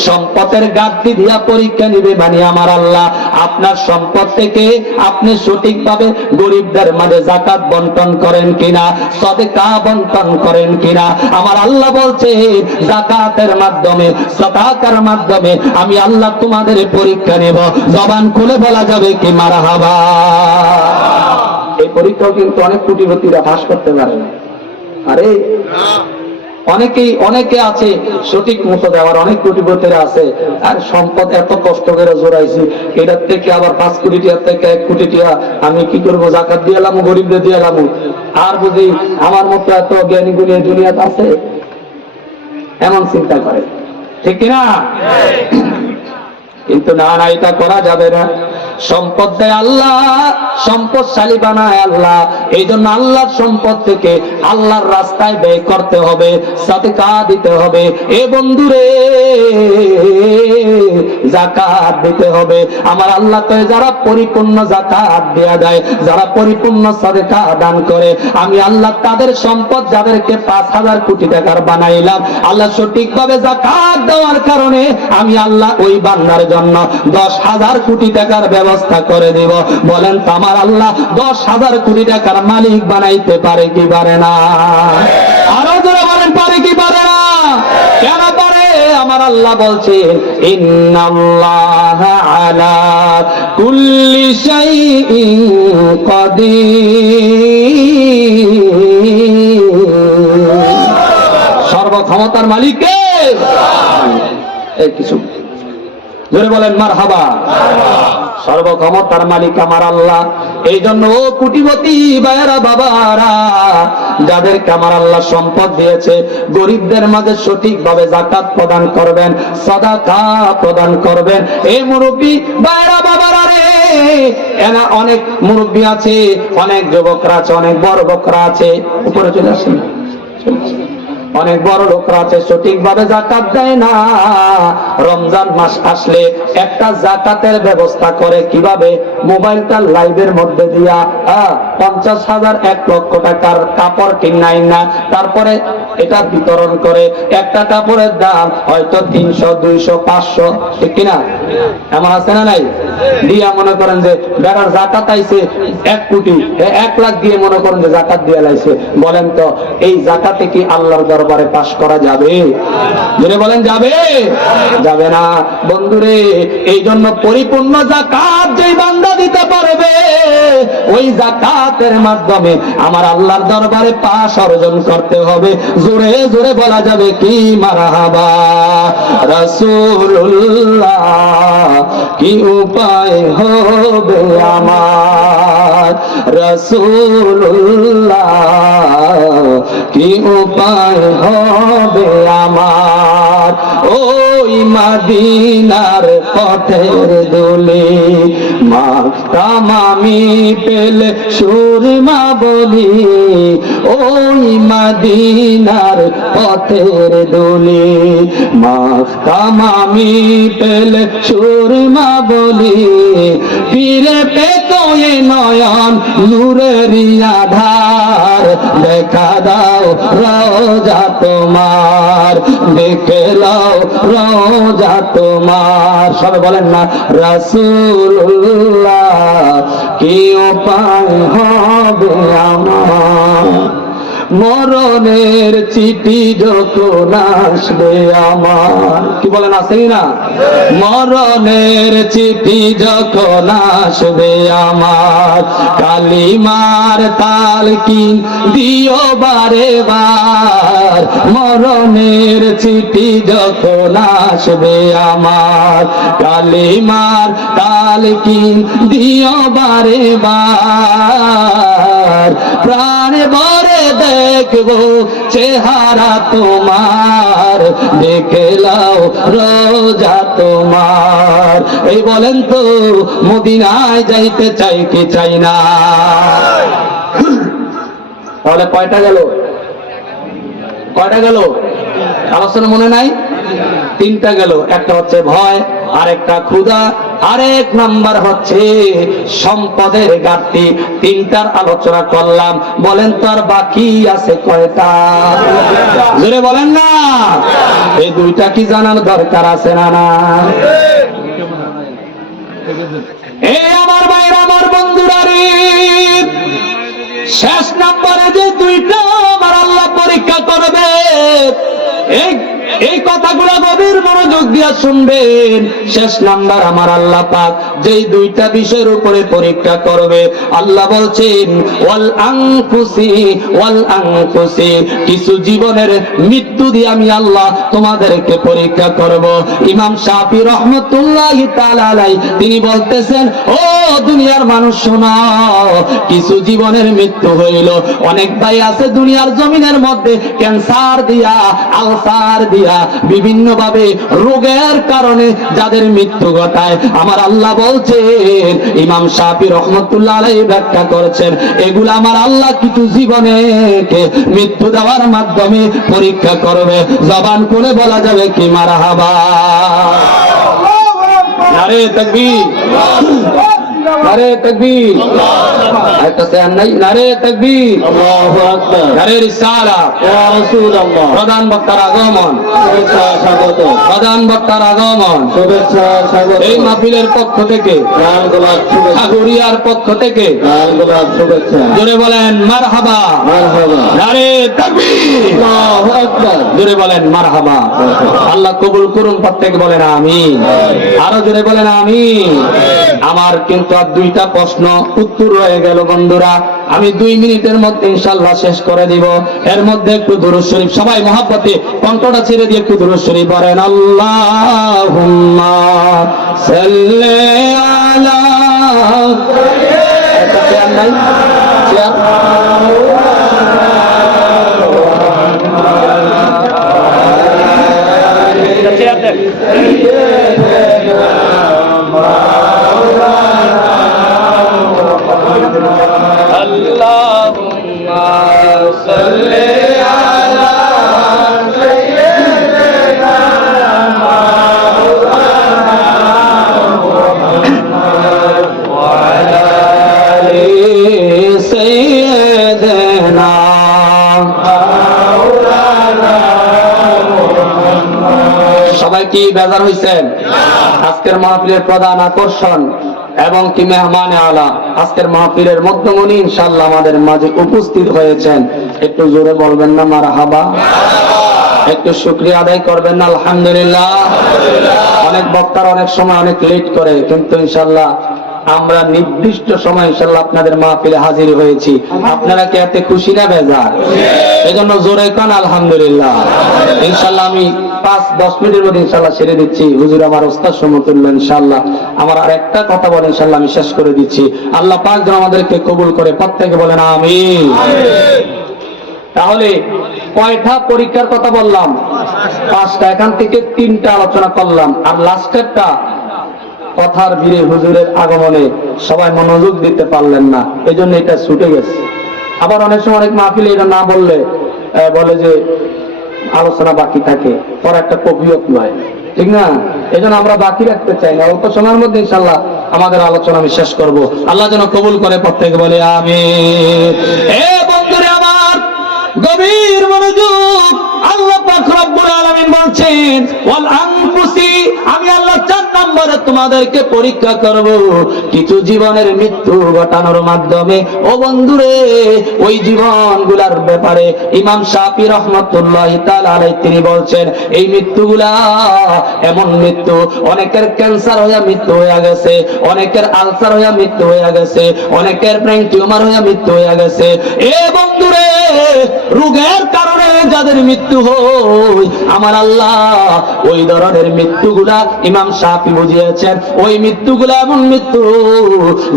সম্পদের গাদ্দি দিয়া পরীক্ষা নিবে মানে আমার আল্লাহ আপনার সম্পদ থেকে আপনি সঠিকভাবে গরিবদের মাঝে যাকাত বন্টন করেন কিনা, সদকা বন্টন করেন কিনা। আমার আল্লাহ বলছে যাকাতের মাধ্যমে, সদকার মাধ্যমে আমি আল্লাহ তোমাদের পরীক্ষা নেব। জবান খুলে বলা যাবে কি মারহাবা। এই পরীক্ষাও কিন্তু অনেক কোটিপতিরা পাস করতে পারে না। আরে অনেকে আছে সঠিক মতো দেওয়ার, অনেক কোটিপতিরা আছে আর সম্পদ এত কষ্ট করে জোড়াইছি, এটার থেকে আবার 5 কোটি টাকা থেকে 1 কোটি টাকা আমি কি করবো, যাকাত দিয়ে এলাম, গরিবদের দিয়ে এলাম। আর বুঝি আমার মতো এত জ্ঞানী গুণী দুনিয়াতে আছে, এমন চিন্তা করে, ঠিক কিনা? কিন্তু না না, এটা করা যাবে না। সম্পদ দেয় আল্লাহ, সম্পদশালী বানায় আল্লাহ। এই জন্য আল্লাহর সম্পদ থেকে আল্লাহর রাস্তায় ব্যয় করতে হবে, সাদকা দিতে হবে। এ বন্ধুরে যাকাত দিতে হবে। আমার আল্লাহ তো যারা পরিপূর্ণ যাকাত দেয়া দেয়, যারা পরিপূর্ণ সাদকা দান করে, আমি আল্লাহ তাদের সম্পদ যাদেরকে 5,000 কোটি টাকার বানাইলাম, আল্লাহ সঠিকভাবে যাকাত দেওয়ার কারণে আমি আল্লাহ ওই বান্দার জন্য 10,000 কোটি টাকার ব্যবস্থা করে দেব। বলেন তো আমার আল্লাহ 10,000 কোটি টাকার মালিক বানাইতে পারে কি পারে না? আরো জোরে বলেন পারে কি পারে না? কেন পারে? আমার আল্লাহ বলছে ইন্নাল্লাহা আলা কুল্লি শাইইন কাদির। সর্বক্ষমতার মালিক কে? এই কিছু জোরে বলেন মারহাবা। সর্বক্ষমতার মালিক আমার আল্লাহ। এই জন্য ও কোটিপতি ভাইয়েরা বাবারা, যাদেরকে আমার আল্লাহ সম্পদ দিয়েছে, গরিবদের মাঝে সঠিকভাবে যাকাত প্রদান করবেন, সাদাকা প্রদান করবেন। এই মুরব্বী ভাইয়েরা বাবারা রে, এরা অনেক মুরব্বী আছে, অনেক যুবকরা আছে, অনেক বড় লোকরা আছে। উপরে চলে আসেন। অনেক বড় লোকরা আছে সঠিকভাবে যাকাত দেয় না। রমজান মাস আসলে একটা যাকাতের ব্যবস্থা করে কিভাবে? মোবাইলটা লাইভের মধ্যে দিয়া 50,000 1 লক্ষ টাকার কাপড় কিনাই না, তারপরে এটা বিতরণ করে। একটা কাপড়ের দাম হয়তো 300, 200, 500, ঠিক কিনা? এমন আছে না নাই? দিয়া মনে করেন যে বেড়ার যাকাত আইছে 1 কোটি, 1 লাখ দিয়ে মনে করেন যে যাকাত দিয়ে লাইছে। বলেন তো এই যাকাতে কি আল্লাহর দরবারে পাশ করা যাবে? যদি বলেন যাবে? যাবে না। বন্ধুরে এই জন্য পরিপূর্ণ যাকাত যেই বান্দা দিতে পারবে, ওই যাকাতের মাধ্যমে আমার আল্লাহর দরবারে পাশ অর্জন করতে হবে। জোরে জোরে বলা যাবে কি মারহাবা। রাসূলুল্লাহ কি উপায় হবে আমার, রাসূলুল্লাহ কি উপায় হবে আমার। ওই মদিনার পথের দোলে মাখতাম আমি পেলে সুরমা বলি, ওই মদিনার পথের দোলে মাখতাম আমি পেলে সুরমা বলি। ফিরে পেত এ নয়ন নূরের আধার, দেখা দাও রওজা তোমার, দেখে লাও রওজা তোমার। সবাই বলেন না রাসূলুল্লাহ কি উপায় হবে আমার। মরণের চিঠি যখন আসবে আমার, কি বলেন আসেই না? মরণের চিঠি যখন আসবে আমার, কালিমার তালকিন দিও বারে বার, মরণের চিঠি যখন আসবে আমার, কালিমার তালকিন দিও বারে বার, প্রাণে ভরে দেখবো চেহারা তোমার, দেখে লাও রোজা তোমার। এই বলেন তো মদিনায় যাইতে চাই কি চাই না? তাহলে কয়টা গেল? কয়টা গেল? আলোচনা মনে নাই? তিনটা গেল। একটা হচ্ছে ভয়, আরেকটা ক্ষুধা, আরেক নাম্বার হচ্ছে সম্পদের ঘাটতি। তিনটার আলোচনা করলাম। বলেন তো আর বাকি আছে কয়টা? জোরে বলেন না। এই দুইটা কি জানার দরকার আছে না? না, এই আমার ভাইরা, আমার বন্ধুরা রে, শেষ নাম্বারে যে দুইটা আমার আল্লাহ পরীক্ষা করবে, এই কথাগুলো গভীর মনোযোগ দিয়ে শুনবেন। শেষ নাম্বার আমার আল্লাহ পাক যেই দুইটা বিষয়ের উপরে পরীক্ষা করবে, আল্লাহ বলছেন ওয়াল আনফুসি, কিছু জীবনের মৃত্যু দিয়ে আমি আল্লাহ তোমাদেরকে পরীক্ষা করব। ইমাম শাফি রহমতুল্লাহি তাআলা আলাইহি তিনি বলতেছেন, ও দুনিয়ার মানুষ শোনো, কিছু জীবনের মৃত্যু হইল। অনেক ভাই আছে দুনিয়ার জমিনের মধ্যে ক্যান্সার দিয়া, আলসার দিয়া, বিভিন্ন ভাবে রোগের কারণে যাদের মৃত্যু ঘটায়, আমার আল্লাহ বলছেন, ইমাম শাফি রহমতুল্লাহ আলাইহি ব্যাখ্যা করেছেন, এগুলো আমার আল্লাহ কিছু জীবনেকে মৃত্যু দেওয়ার মাধ্যমে পরীক্ষা করবে। জবান করে বলা যাবে কি মারহাবা? নারে তাকবীর, নারে তাকবীর। একটা স্যার নাই, নারে তাকবীর, আল্লাহু আকবার, নারে রিসালাত, ইয়া রাসূলুল্লাহ। প্রধান বক্তার আগমন, শুভেচ্ছা স্বাগত। প্রধান বক্তার আগমন, শুভেচ্ছা স্বাগত। এই মাহফিলের পক্ষ থেকে, লাল গোলাপ শুভেচ্ছা। গড়িয়ার পক্ষ থেকে, লাল গোলাপ শুভেচ্ছা। জোরে বলেন মারহাবা, মারহাবা। নারে তাকবীর, আল্লাহু আকবার। জোরে বলেন মারহাবা। আল্লাহ কবুল করুন, প্রত্যেকে বলেন আমিন। আরো জোরে বলেন আমিন। আমার কিন্তু আর দুইটা প্রশ্ন উত্তর রয়ে গেল বন্ধুরা, আমি 2 মিনিটের মধ্যে ইনশাআল্লাহ শেষ করে দিব। এর মধ্যে একটু দুরূদ শরীফ সবাই মহব্বতে কণ্ঠটা ছেড়ে দিয়ে একটু দুরূদ শরীফ পড়েন। আল্লাহুম্মা সাল্লি আলা, এটা চেয়ার নাই, চেয়ার আল্লাহুম্মা সাল্লি আলা সাইয়্যিদিনা মাওলানা মুহাম্মদ ওয়া আলা আলি সাইয়্যিদিনা মাওলানা মুহাম্মদ। সবাই কি বেজার হইছেন? আজকের মাহফিলের প্রধান আকর্ষণ এবং কি মেহমানে আলা, আজকের মাহফিলের মধ্যমণি ইনশাআল্লাহ আমাদের মাঝে উপস্থিত হয়েছেন। একটু জোরে বলবেন না মারহাবা? একটু শুকরিয়া আদায় করবেন না আলহামদুলিল্লাহ? অনেক বক্তারা অনেক সময় অনেক লেট করে, কিন্তু ইনশাআল্লাহ আমরা নির্দিষ্ট সময় ইনশাআল্লাহ আপনাদের মাহফিলে হাজির হয়েছি। আপনারা কি এতে খুশি না বেজার? এজন্য জোরে কান আলহামদুলিল্লাহ। ইনশাআল্লাহ আমি 5-10 মিনিটের মধ্যে ইনশাআল্লাহ ছেড়ে দিচ্ছি। হুজুর আমার ওস্তাদ সমতুল্য ইনশাআল্লাহ। আমার আর একটা কথা বলে ইনশাআল্লাহ আমি শেষ করে দিচ্ছি। আল্লাহ পাক যেন আমাদেরকে কবুল করে, প্রত্যেকে বলেন আমিন। তাহলে কয়টা পরীক্ষার কথা বললাম? 5টা। এখান থেকে 3টা আলোচনা করলাম, আর লাস্টেরটা কথার ভিড়ে হুজুরের আগমনে সবাই মনোযোগ দিতে পারলেন না, এই জন্য এটা ছুটে গেছে। আবার অনেক সময় অনেক মাহফিলে এটা না বললে বলে যে আলোচনা বাকি থাকে, পর একটা কবিয়ত নয়, ঠিক না? এই জন্য আমরা বাকি রাখতে চাই না। অল্প সময়ের মধ্যে ইনশাআল্লাহ আমাদের আলোচনা আমি শেষ করব। আল্লাহ যেন কবুল করে, প্রত্যেকে বলে আমিন। এ বন্ধুরা আমার, গভীর মনোযোগ আল্লাহ পাক রব্বুল আলামিন বলছেন ওয়াল আনফুসি, আমি আল্লাহ 4 নম্বরে তোমাদেরকে পরীক্ষা করব কিছু জীবনের মৃত্যু ঘটানোর মাধ্যমে। ও বন্ধুরে, ওই জীবনগুলার ব্যাপারে ইমাম শাফি রাহমাতুল্লাহি তাআলা আলাইহি তিনি বলছেন এই মৃত্যুগুলা এমন মৃত্যু, অনেকের ক্যান্সার হয়ে মৃত্যু হয়ে গেছে, অনেকের আলসার হয়ে মৃত্যু হয়ে গেছে, অনেকের ব্রেন টিউমার হয়ে মৃত্যু হয়ে গেছে। এ বন্ধুরে, রোগের কারণে যাদের মৃত্যু হয় আমার আল্লাহ ওই ধরনের মৃত্যুগুলা ইমাম শাফি বুঝিয়েছেন ওই মৃত্যুগুলা এমন মৃত্যু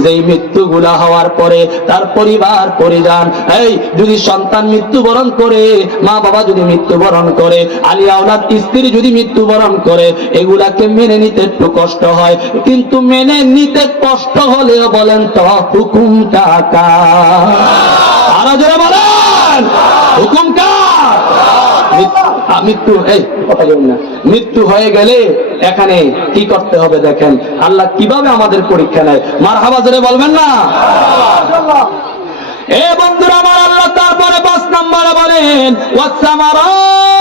যেই মৃত্যুগুলা হওয়ার পরে তার পরিবার পরিজন, এই যদি সন্তান মৃত্যুবরণ করে, মা বাবা যদি মৃত্যুবরণ করে, আলিয়া আওলাদ স্ত্রী যদি মৃত্যুবরণ করে, এগুলাকে মেনে নিতে একটু কষ্ট হয়। কিন্তু মেনে নিতে কষ্ট হলেও বলেন তো হুকুমটা কার? আরো জোরে বলেন, হুকুম কার? মৃত্যু, এই কথা বলুন না, মৃত্যু হয়ে গেলে এখানে কি করতে হবে দেখেন আল্লাহ কিভাবে আমাদের পরীক্ষা নেয়। মারহাবা জোরে বলবেন না? এ বন্ধুরা আমার আল্লাহ তারপরে 5 নম্বরে বলেন ওয়াসসামারাত,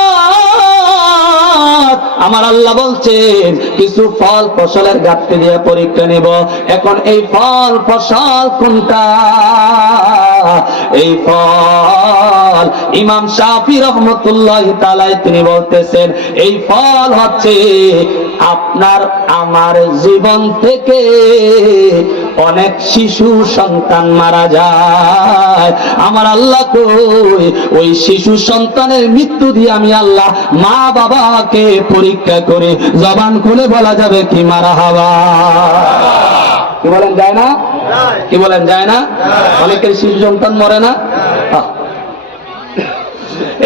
আমার আল্লাহ বলছেন কিছু ফল ফসলের ঘাটতি দিয়ে পরীক্ষা নেব। এখন এই ফল ফসল কোনটা? এই ফল ইমাম শাফি রাহমাতুল্লাহি তাআলা তিনি বলতেছেন এই ফল হচ্ছে আপনার আমার জীবন থেকে অনেক শিশু সন্তান মারা যায়। আমার আল্লাহ কই ওই শিশু সন্তানের মৃত্যু দিয়ে আমি আল্লাহ মা বাবাকে পরীক্ষা করে জবান খুলে বলা যাবে কি মারহাবা? কি বলেন যায় না? কি বলেন যায় না? অনেকের শিশু সন্তান মরে না।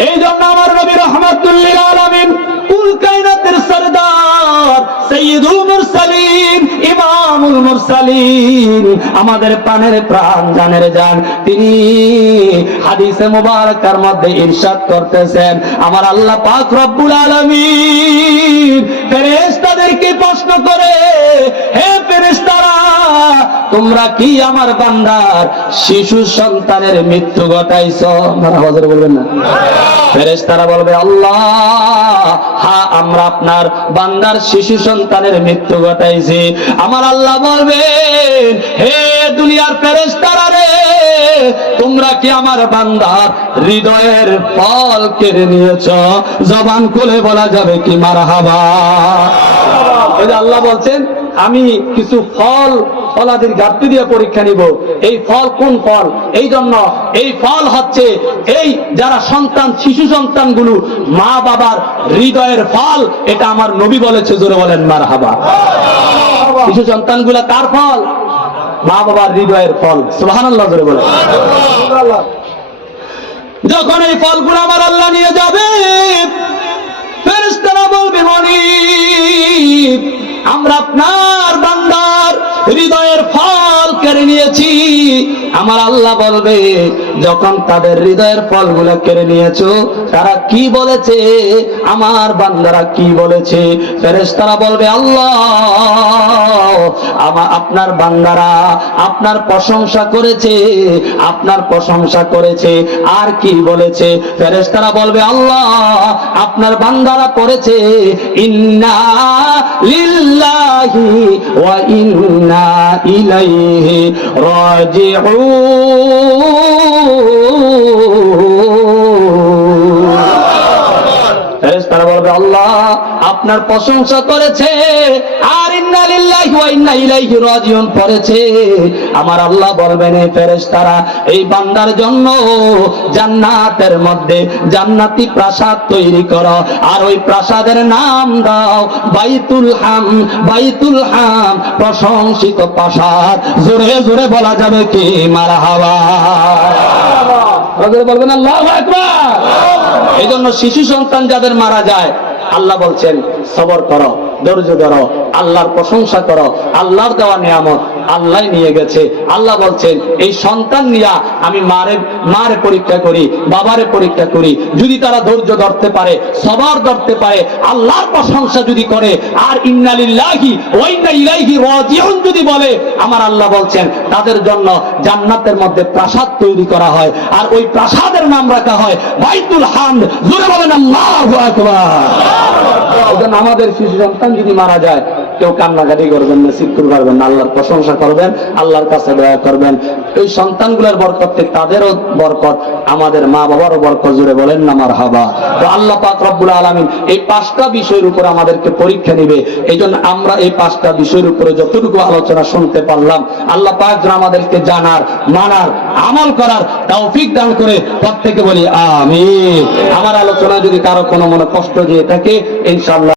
এই জন্য আমার নবী রাহমাতুল লিল আলামিন কুল কায়নাতের সরদার সাইয়্যিদুল মুরসালিন ইমামুল মুরসালিন আমাদের প্রাণের প্রাণ জানের জান, তিনি হাদিসে মুবারাকার মধ্যে ইরশাদ করতেছেন আমার আল্লাহ পাক রব্বুল আলামিন ফেরেশতাদেরকে প্রশ্ন করে, হে ফেরেশতারা তোমরা কি আমার বান্দার শিশু সন্তানের মৃত্যু ঘটাইছো? মারহাবা বলবেন না? ফেরেশতারা বলবে আল্লাহ হ্যাঁ আমরা আপনার বান্দার শিশু সন্তানের মৃত্যু ঘটাইছি। আমার আল্লাহ বলবেন হে দুনিয়ার ফেরেশতারা রে, তোমরা কি আমার বান্দার হৃদয়ের ফল কেড়ে নিয়েছ? জবান খুলে বলা যাবে কি মারহাবা? ওই যে আল্লাহ বলছেন আমি কিছু ফল ফলাদির ঘাটতি দিয়ে পরীক্ষা নিব। এই ফল কোন ফল? এই জন্য এই ফল হচ্ছে এই যারা সন্তান শিশু সন্তানগুলো মা বাবার হৃদয়ের ফল, এটা আমার নবী বলেছে। জোরে বলেন মারহাবা। শিশু সন্তানগুলা কার ফল? মা বাবার হৃদয়ের ফল। সুবহানাল্লাহ জোরে বলেন। যখন এই ফলগুলো আমার আল্লাহ নিয়ে যাবে, ফেরেশতারা বলবে মালিক আমরা আপনার বান্দার হৃদয়ের ফল কেড়ে নিয়েছি। আমার আল্লাহ বলবে যখন তাদের হৃদয়ের ফলগুলো কেড়ে নিয়েছো তারা কি বলেছে? আমার বান্দারা কি বলেছে? ফেরেশতারা বলবে আল্লাহ আপনার বান্দারা আপনার প্রশংসা করেছে, আপনার প্রশংসা করেছে। আর কি বলেছে? ফেরেশতারা বলবে আল্লাহ আপনার বান্দারা পড়েছে ইন্না লিল্লাহি ওয়া ইন্না ইলাইহি রাজিউন। ফেরেশতারা বলবে আল্লাহ আপনার প্রশংসা করেছে আর ইন্না লিল্লাহি ওয়া ইন্না ইলাইহি রাজিউন পড়েছে। আমার আল্লাহ বলবেন এই ফেরেশতারা এই বান্দার জন্য জান্নাতের মধ্যে জান্নাতি প্রাসাদ তৈরি করো, আর ওই প্রাসাদের নাম দাও বাইতুল হাম। বাইতুল হাম প্রশংসিত প্রাসাদ। জোরে জোরে বলা যাবে কি মারহাবা? বলবেন আল্লাহু আকবার। এই জন্য শিশু সন্তান যাদের মারা যায় আল্লাহ বলছেন সবর করো, ধৈর্য ধরো, আল্লাহর প্রশংসা করো, আল্লাহর দেওয়া নিয়ামত আল্লাহ নিয়ে গেছে। আল্লাহ বলছেন এই সন্তান নিয়া আমি মারে পরীক্ষা করি, বাবারে পরীক্ষা করি, যদি তারা ধৈর্য ধরতে পারে, সবর ধরতে পারে, আল্লাহর প্রশংসা যদি করে, আর ইন্না লিল্লাহি ওয়া ইন্না ইলাইহি রাজিউন যদি বলে, আমার আল্লাহ বলছেন তাদের জন্য জান্নাতের মধ্যে প্রাসাদ তৈরি করা হয়, আর ওই প্রাসাদের নাম রাখা হয় বাইতুল হামদ। জোরে বলেন আল্লাহু আকবার। আমাদের শিশু সন্তান যদি মারা যায়, কেউ কান্নাকাটি করবেন না, চিৎকার করবেন না, আল্লাহর প্রশংসা করবেন, আল্লাহর কাছে দয়া করবেন। এই সন্তানগুলোর বরকত থেকে তাদেরও বরকত, আমাদের মা বাবারও বরকত। জোরে বলেন না মারহাবা। তো আল্লাহ পাক রব্বুল আলামিন এই 5টা বিষয়ের উপর আমাদেরকে পরীক্ষা নেবে। এই জন্য আমরা এই 5টা বিষয়ের উপরে যতটুকু আলোচনা শুনতে পারলাম, আল্লাহ পাক যেন আমাদেরকে জানার, মানার, আমল করার তৌফিক দান করে। প্রত্যেকে বলি আমিন। আমার আলোচনা যদি কারো কোনো মনে কষ্ট দিয়ে থাকে, ইনশাআল্লাহ